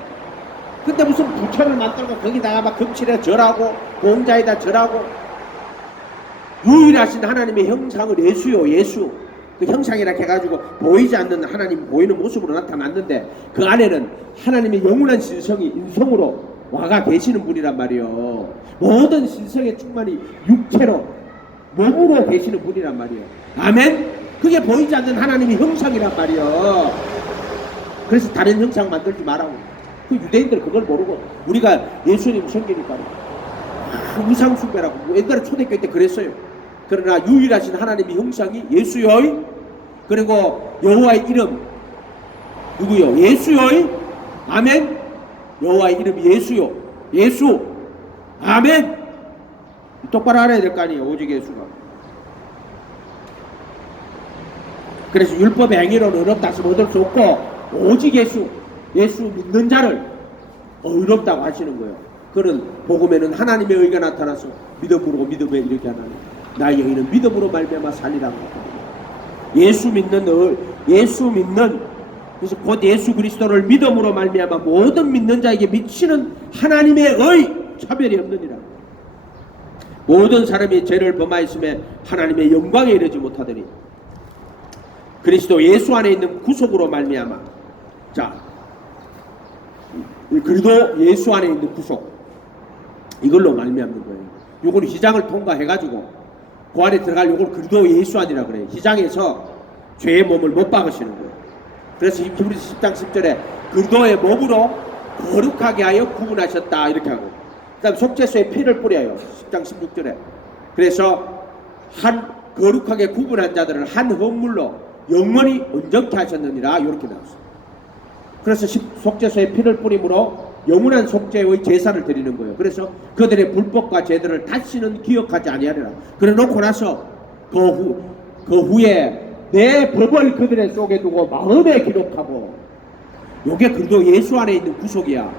근데 무슨 부처를 만들고 거기다가 막 금칠에 절하고 공자에다 절하고. 유일하신 하나님의 형상을 예수요. 예수. 그 형상이라 해가지고 보이지 않는 하나님 보이는 모습으로 나타났는데 그 안에는 하나님의 영원한 신성이 인성으로 와가 계시는 분이란 말이요. 모든 신성의 충만이 육체로 몸으로 계시는 분이란 말이요. 아멘. 그게 보이지 않는 하나님의 형상이란 말이요. 그래서 다른 형상 만들지 말라고. 그 유대인들 그걸 모르고 우리가 예수님 섬기니까 우상 숭배라고 옛날에 초대교회 때 그랬어요. 그러나 유일하신 하나님의 형상이 예수요. 그리고 여호와의 이름 누구요? 예수요. 아멘. 여호와의 이름이 예수요. 예수. 아멘. 똑바로 알아야 될 거 아니에요. 오직 예수가. 그래서 율법의 행위로는 어렵다 하시면 얻을 수 없고 오직 예수. 예수 믿는 자를 의롭다고 하시는 거예요. 그는 복음에는 하나님의 의가 나타나서 믿음으로 믿음에 이렇게 하나니 나의 의는 믿음으로 말미암아 살리라고 합니다. 예수 믿는 그래서 곧 예수 그리스도를 믿음으로 말미암아 모든 믿는 자에게 미치는 하나님의 의 차별이 없느니라. 모든 사람이 죄를 범하였음에 하나님의 영광에 이르지 못하더니 그리스도 예수 안에 있는 구속으로 말미암아. 자, 그리도 예수 안에 있는 구속 이걸로 말미암는 거예요. 요거는 희장을 통과해가지고 그 안에 들어갈 요걸 그리도 예수 안이라 그래요. 희장에서 죄의 몸을 못 박으시는 거예요. 그래서 히브리서 10장 10절에 그리도의 몸으로 거룩하게 하여 구분하셨다 이렇게 하고, 그 다음 속죄소에 피를 뿌려요. 10장 16절에. 그래서 한 거룩하게 구분한 자들을 한 헌물로 영원히 온전케 하셨느니라 이렇게 나왔어요. 그래서 속죄소에 피를 뿌림으로 영원한 속죄의 제사를 드리는 거예요. 그래서 그들의 불법과 죄들을 다시는 기억하지 아니하리라. 그래 놓고 나서 그 후에 내 법을 그들의 속에 두고 마음에 기록하고, 요게 그래도 예수 안에 있는 구속이야.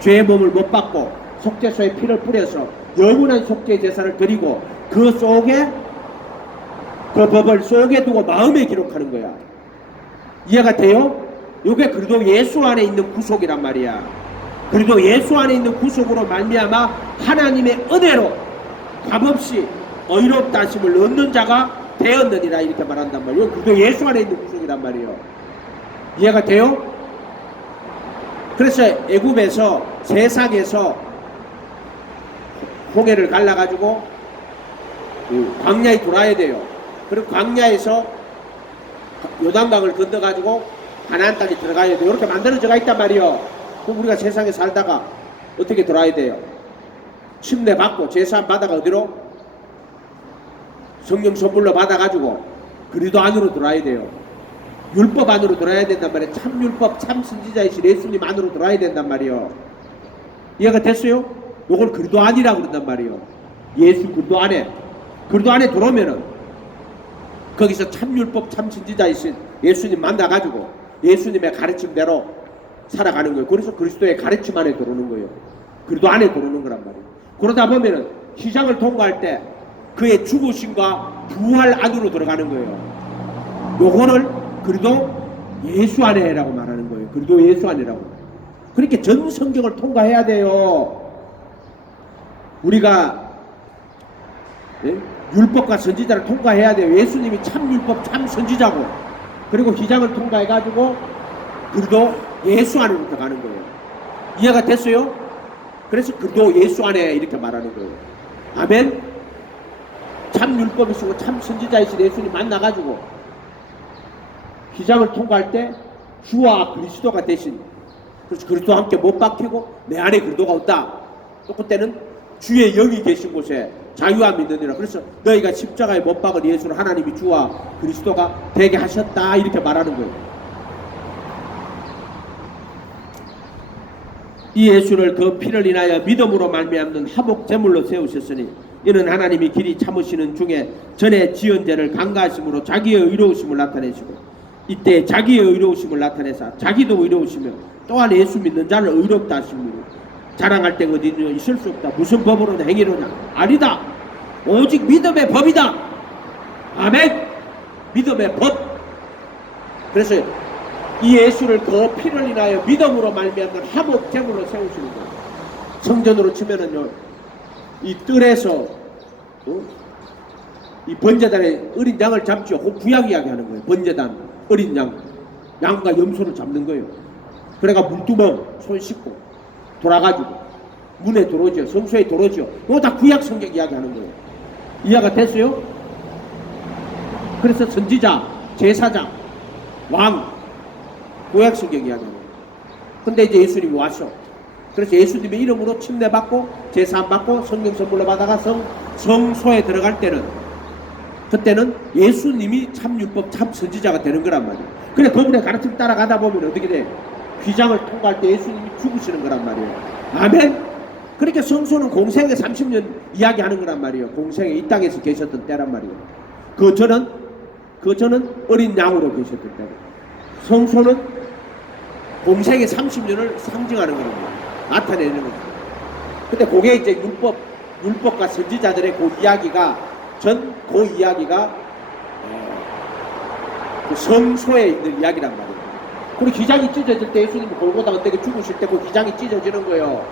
죄의 몸을 못 받고 속죄소에 피를 뿌려서 영원한 속죄 제사를 드리고 그 속에 그 법을 속에 두고 마음에 기록하는 거야. 이해가 돼요? 요게 그래도 예수 안에 있는 구속이란 말이야. 그리고 예수 안에 있는 구속으로 말미암아 하나님의 은혜로 값없이 의롭다 하심을 얻는 자가 되었느니라 이렇게 말한단 말이에요. 그게 예수 안에 있는 구속이란 말이에요. 이해가 돼요? 그래서 애굽에서 세상에서 홍해를 갈라가지고 광야에 돌아야 돼요. 그리고 광야에서 요단강을 건너가지고 가나안 땅에 들어가야 돼요. 이렇게 만들어져가 있단 말이에요. 그럼 우리가 세상에 살다가 어떻게 돌아야 돼요? 침례 받고 제사함 받아가 어디로? 성령 선물로 받아가지고 그리스도 안으로 들어와야 돼요. 율법 안으로 들어야 된단 말이에요. 참 율법, 참 선지자이신 예수님 안으로 들어야 된단 말이에요. 이해가 됐어요? 요걸 그리스도 안이라고 그런단 말이에요. 예수 그리스도 안에 들어오면은 거기서 참 율법, 참 선지자이신 예수님 만나가지고 예수님의 가르침대로 살아가는 거예요. 그래서 그리스도의 가르침 안에 들어오는 거예요. 그리스도 안에 들어오는 거란 말이에요. 그러다 보면은 시장을 통과할 때 그의 죽으심과 부활 안으로 들어가는 거예요. 요거를 그리도 예수 안에라고 말하는 거예요. 그리도 예수 안에라고. 그렇게 전 성경을 통과해야 돼요. 우리가 율법과 선지자를 통과해야 돼요. 예수님이 참 율법, 참 선지자고, 그리고 기장을 통과해가지고 그리도 예수 안으로 들어가는 거예요. 이해가 됐어요? 그래서 그리도 예수 안에 이렇게 말하는 거예요. 아멘. 참 율법이시고 참 선지자이신 예수님 만나가지고 기장을 통과할 때 주와 그리스도가 대신, 그래서 그리스도와 함께 못 박히고 내 안에 그리스도가 없다. 또 그때는 주의 영이 계신 곳에 자유함이 있느니라. 그래서 너희가 십자가에 못 박은 예수를 하나님이 주와 그리스도가 되게 하셨다 이렇게 말하는 거예요. 이 예수를 그 피를 인하여 믿음으로 말미암는 화목 제물로 세우셨으니 이는 하나님이 길이 참으시는 중에 전에 지은 죄를 간과하심으로 자기의 의로우심을 나타내시고 이때 자기의 의로우심을 나타내사 자기도 의로우시며 또한 예수 믿는 자를 의롭다 하시므로 자랑할 때가 어디 있을 수 없다. 무슨 법으로냐 행위로냐? 아니다. 오직 믿음의 법이다. 아멘. 믿음의 법. 그래서 이 예수를 그 피를 인하여 믿음으로 말미암는 화목 제물로 세우시는 거예요. 성전으로 치면은요, 이 뜰에서 이 번제단에 어린 양을 잡죠. 그 구약 이야기하는 거예요. 번제단 어린 양과 염소를 잡는 거예요. 그래가 물두멍 손 씻고 돌아가지고 문에 들어오죠. 성소에 들어오죠. 그거 다 구약 성경 이야기하는 거예요. 이해가 됐어요? 그래서 선지자, 제사장, 왕, 구약 성경 이야기하는 거예요. 근데 이제 예수님이 왔어. 그래서 예수님의 이름으로 침례받고 제사함 받고 성령 선물로 받아가 성소에 들어갈 때는 그때는 예수님이 참 율법, 참 선지자가 되는 거란 말이에요. 그래 그분의 가르침 따라가다 보면 어떻게 돼? 휘장을 통과할 때 예수님이 죽으시는 거란 말이에요. 아멘. 그러니까 성소는 공생애 30년 이야기하는 거란 말이에요. 공생애 이 땅에서 계셨던 때란 말이에요. 그 전은 어린 양으로 계셨던 때고, 성소는 공생애 30년을 상징하는 거란 말이에요. 나타내는 거죠. 근데 그게 이제 율법과 선지자들의 그 이야기가 그 성소에 있는 이야기란 말이에요. 그리고 기장이 찢어질 때 예수님이 골고다 언덕에 죽으실 때 그 기장이 찢어지는 거예요.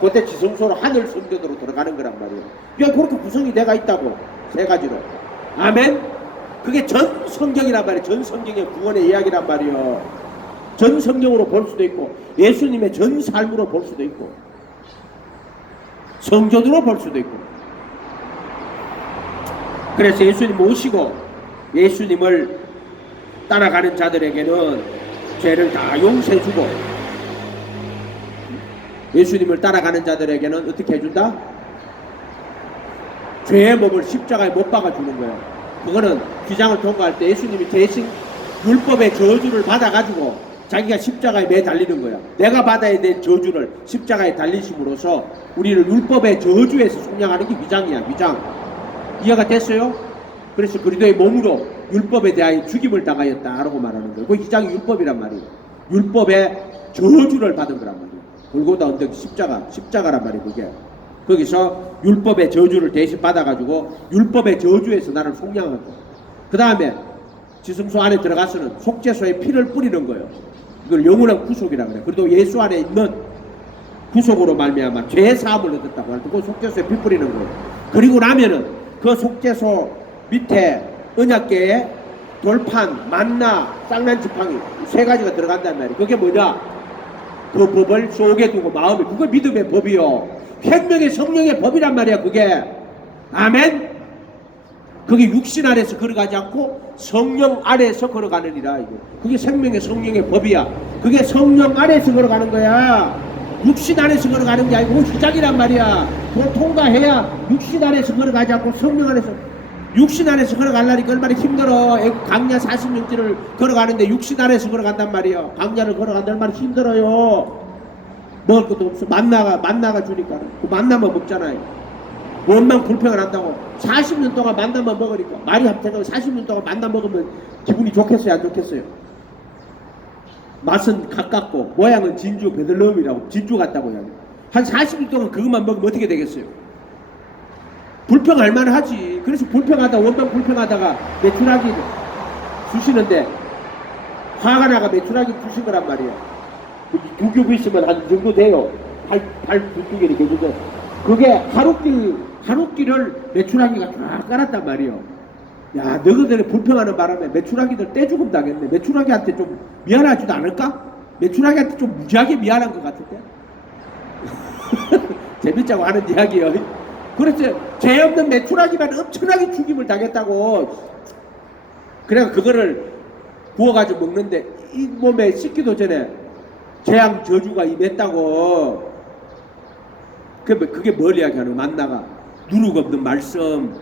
그때 지성소로 하늘 성전으로 들어가는 거란 말이에요. 그냥 그렇게 구성이 돼가 있다고, 세 가지로. 아멘. 그게 전 성경이란 말이에요. 전 성경의 구원의 이야기란 말이에요. 전 성경으로 볼 수도 있고 예수님의 전 삶으로 볼 수도 있고 성전으로 볼 수도 있고. 그래서 예수님 오시고 예수님을 따라가는 자들에게는 죄를 다 용서해주고, 예수님을 따라가는 자들에게는 어떻게 해준다? 죄의 몸을 십자가에 못 박아주는 거예요. 그거는 휘장을 통과할 때 예수님이 대신 율법의 저주를 받아가지고 자기가 십자가에 매달리는 거야. 내가 받아야 될 저주를 십자가에 달리심으로써 우리를 율법의 저주에서 속량하는 게 휘장이야. 휘장. 이해가 됐어요? 그래서 그리스도의 몸으로 율법에 대하여 죽임을 당하였다라고 말하는 거예요. 그 휘장이 율법이란 말이에요. 율법의 저주를 받은 거란 말이에요. 골고다 언덕 십자가란 말이에요. 그게 거기서 율법의 저주를 대신 받아가지고 율법의 저주에서 나를 속량하고, 그 다음에 지성소 안에 들어가서는 속죄소에 피를 뿌리는 거예요. 이걸 영원한 구속이라고 그래요. 그래도 예수 안에 있는 구속으로 말미암아 죄 사함을 얻었다고 할 때 그 속죄소에 피 뿌리는 거예요. 그리고 나면은 그 속죄소 밑에 언약궤에 돌판, 만나, 쌍난지팡이 세 가지가 들어간단 말이에요. 그게 뭐냐? 그 법을 속에 두고 마음에, 그거 믿음의 법이요. 생명의 성령의 법이란 말이야. 그게 아멘. 그게 육신 안에서 걸어가지 않고 성령 안에서 걸어가느니라. 이거. 그게 생명의 성령의 법이야. 그게 성령 안에서 걸어가는 거야. 육신 안에서 걸어가는 게 아니고 시작이란 말이야. 그걸 통과해야 육신 안에서 걸어가지 않고 성령 안에서. 육신 안에서 걸어가려니까 얼마나 힘들어. 강야 40년째를 걸어가는데 육신 안에서 걸어간단 말이야. 강야를 걸어간다 얼마나 힘들어요. 먹을 것도 없어. 만나가 주니까. 그 만나면 먹잖아요. 원망 불평을 한다고 40년 동안 만나만 먹으니까 말이 합쳐서 40년 동안 만나 먹으면 기분이 좋겠어요, 안 좋겠어요? 맛은 가깝고 모양은 진주 베들레헴이라고 진주 같다고 해요. 한 40년 동안 그것만 먹으면 어떻게 되겠어요? 불평할 만하지. 그래서 불평하다 원망 불평하다가 메추라기 주시는데 화가 나가 메추라기 주신 거란 말이에요. 두 겹 있으면 한 이 정도 돼요. 발 두 개를 해주죠. 그게 하루끼를 메추라기가 쫙 깔았단 말이에요. 야, 너희들이 불평하는 바람에 메추라기들 떼죽음 당했네. 메추라기한테 좀 미안하지도 않을까? 메추라기한테 좀 무지하게 미안한 것 같은데? 재밌자고 하는 이야기예요. 그렇죠. 죄 없는 메추라기만 엄청나게 죽임을 당했다고. 그래서 그거를 구워가지고 먹는데 이 몸에 씻기도 전에 재앙 저주가 임했다고. 그게 뭘 이야기하는 거야? 만나가 누룩 없는 말씀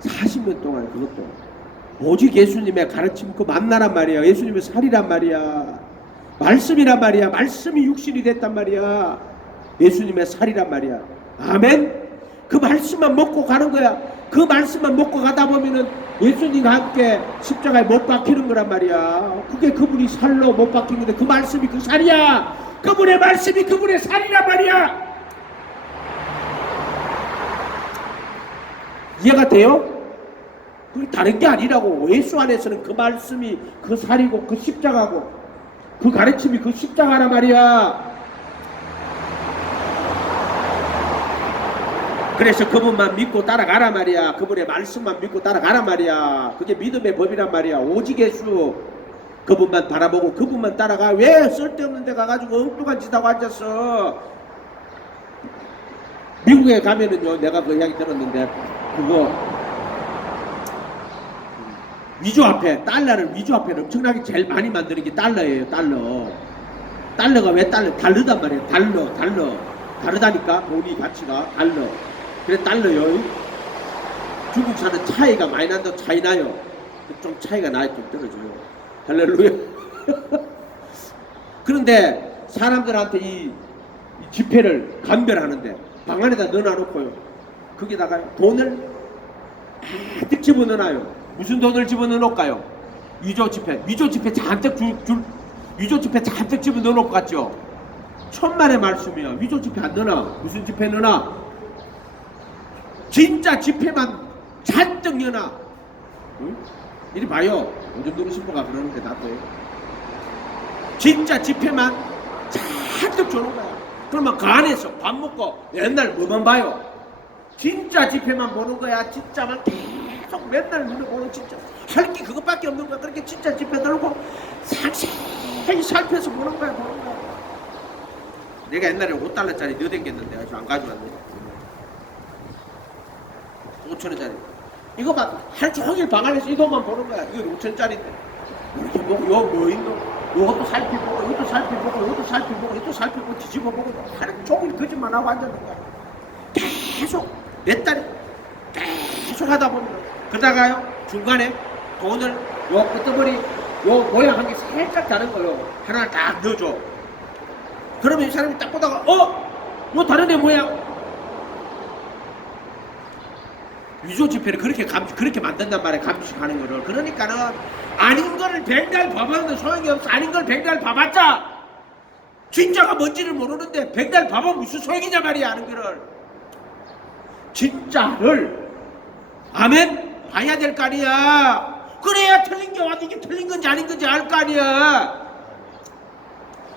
40년 동안 그것도 오직 예수님의 가르침 그 만나란 말이야. 예수님의 살이란 말이야. 말씀이란 말이야. 말씀이 육신이 됐단 말이야. 예수님의 살이란 말이야. 아멘. 그 말씀만 먹고 가는 거야. 그 말씀만 먹고 가다 보면은 예수님과 함께 십자가에 못 박히는 거란 말이야. 그게 그분이 살로 못 박힌 건데 그 말씀이 그 살이야. 그분의 말씀이 그분의 살이란 말이야. 이해가 돼요? 그게 다른 게 아니라고. 예수 안에서는 그 말씀이 그 살이고 그 십자가고 그 가르침이 그 십자가란 말이야. 그래서 그분만 믿고 따라가란 말이야. 그분의 말씀만 믿고 따라가란 말이야. 그게 믿음의 법이란 말이야. 오직 예수 그분만 바라보고 그분만 따라가. 왜 쓸데없는 데 가가지고 엉뚱한 짓 하고 앉았어. 미국에 가면은요, 내가 그 이야기 들었는데 그거 위조화폐, 달러를 위조화폐를 엄청나게 제일 많이 만드는 게 달러예요. 달러가 왜 달러단 말이에요. 달러 다르다니까. 돈이 가치가 달러. 그래 달러요. 중국산은 차이가 많이 난다. 차이 나요. 좀 차이가 나요. 좀 떨어져요. 할렐루야. 그런데 사람들한테 이 지폐를 감별하는데 방 안에다 넣어놓고요. 거기다가 돈을 가득 집어넣어요. 무슨 돈을 집어넣을까요? 위조지폐 잔뜩 위조지폐 잔뜩 집어넣어놓고 갔죠. 천만의 말씀이야. 위조지폐 안 넣어놔. 무슨 지폐 넣어놔? 진짜 지폐만 잔뜩 넣어놔. 응? 이리 봐요. 요즘 누구 신부가 그러는데 나도 진짜 지폐만 잔뜩 주는 거야. 그러면 그 안에서 밥 먹고 맨날 뭐만 봐요? 진짜 지폐만 보는 거야. 진짜만 계속 맨날 눈을 보는 진짜 할 게 그것밖에 없는 거야. 그렇게 진짜 지폐 들고 상세히 살펴서 보는 거야. 내가 옛날에 5달러짜리 넣어댕겼는데 아직 안 가져왔네. 5천원짜리 이거 막 하루 종일 방 안에서 이 돈만 보는 거야. 이거 5천원짜리인데 이렇게 보고 요 뭐 있노? 이것도 살펴보고 이것도 살펴보고 이것도 살펴보고 이것도 살펴보고 뒤집어보고 하루 종일 거짓말 하고 앉았는 거야. 계속 몇 달에 계속 하다 보면 그러다가요 중간에 돈을 요 끄트머리 요 모양 한 개 살짝 다른 거요 하나 딱 넣어줘. 그러면 이 사람이 딱 보다가 요 다른 애 모양 위조 지폐를 그렇게 만든단 말이야. 감식하는 거를. 그러니까는 아닌 거를 백날 봐봤는데 소용이 없어. 아닌 걸 백날 봐봤자 진짜가 뭔지를 모르는데 백날 봐보면 무슨 소용이냐 말이야. 아는 거를 진짜를 아멘 봐야 될 거 아니야. 그래야 틀린 게 와도 이게 틀린 건지 아닌 건지 알 거 아니야.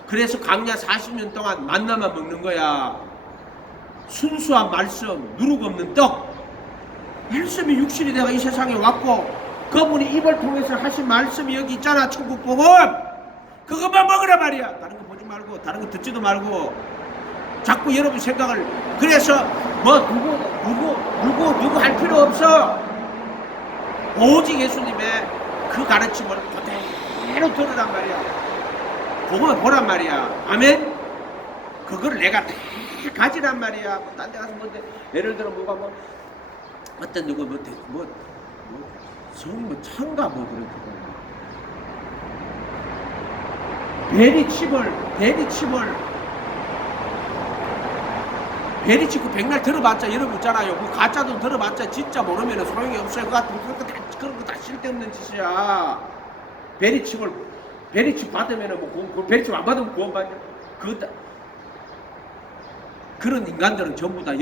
그래서 강야 40년 동안 만나만 먹는 거야. 순수한 말씀, 누룩 없는 떡. 말씀이 육신이 내가 이 세상에 왔고 그분이 입을 통해서 하신 말씀이 여기 있잖아. 천국 복음. 그것만 먹으라 말이야. 다른 거 보지 말고 다른 거 듣지도 말고 자꾸 여러분 생각을 그래서 뭐 누구 할 필요 없어. 오직 예수님의 그 가르침을 그대로 들으란 말이야. 복음을 보란 말이야. 아멘. 그걸 내가 다 가지란 말이야. 뭐 딴 데 가서 뭔데 예를 들어 뭐가 뭐 어떤 누구 뭐 성이 뭐 창가 뭐 그런 베리칩을 백날 들어봤자 여러분 있잖아요. 그 가짜도 들어봤자 진짜 모르면 소용이 없어요. 그런 거 다 쓸데없는 짓이야. 베리칩 받으면 뭐 베리칩 안 받으면 구원받냐? 그런 인간들은 전부 다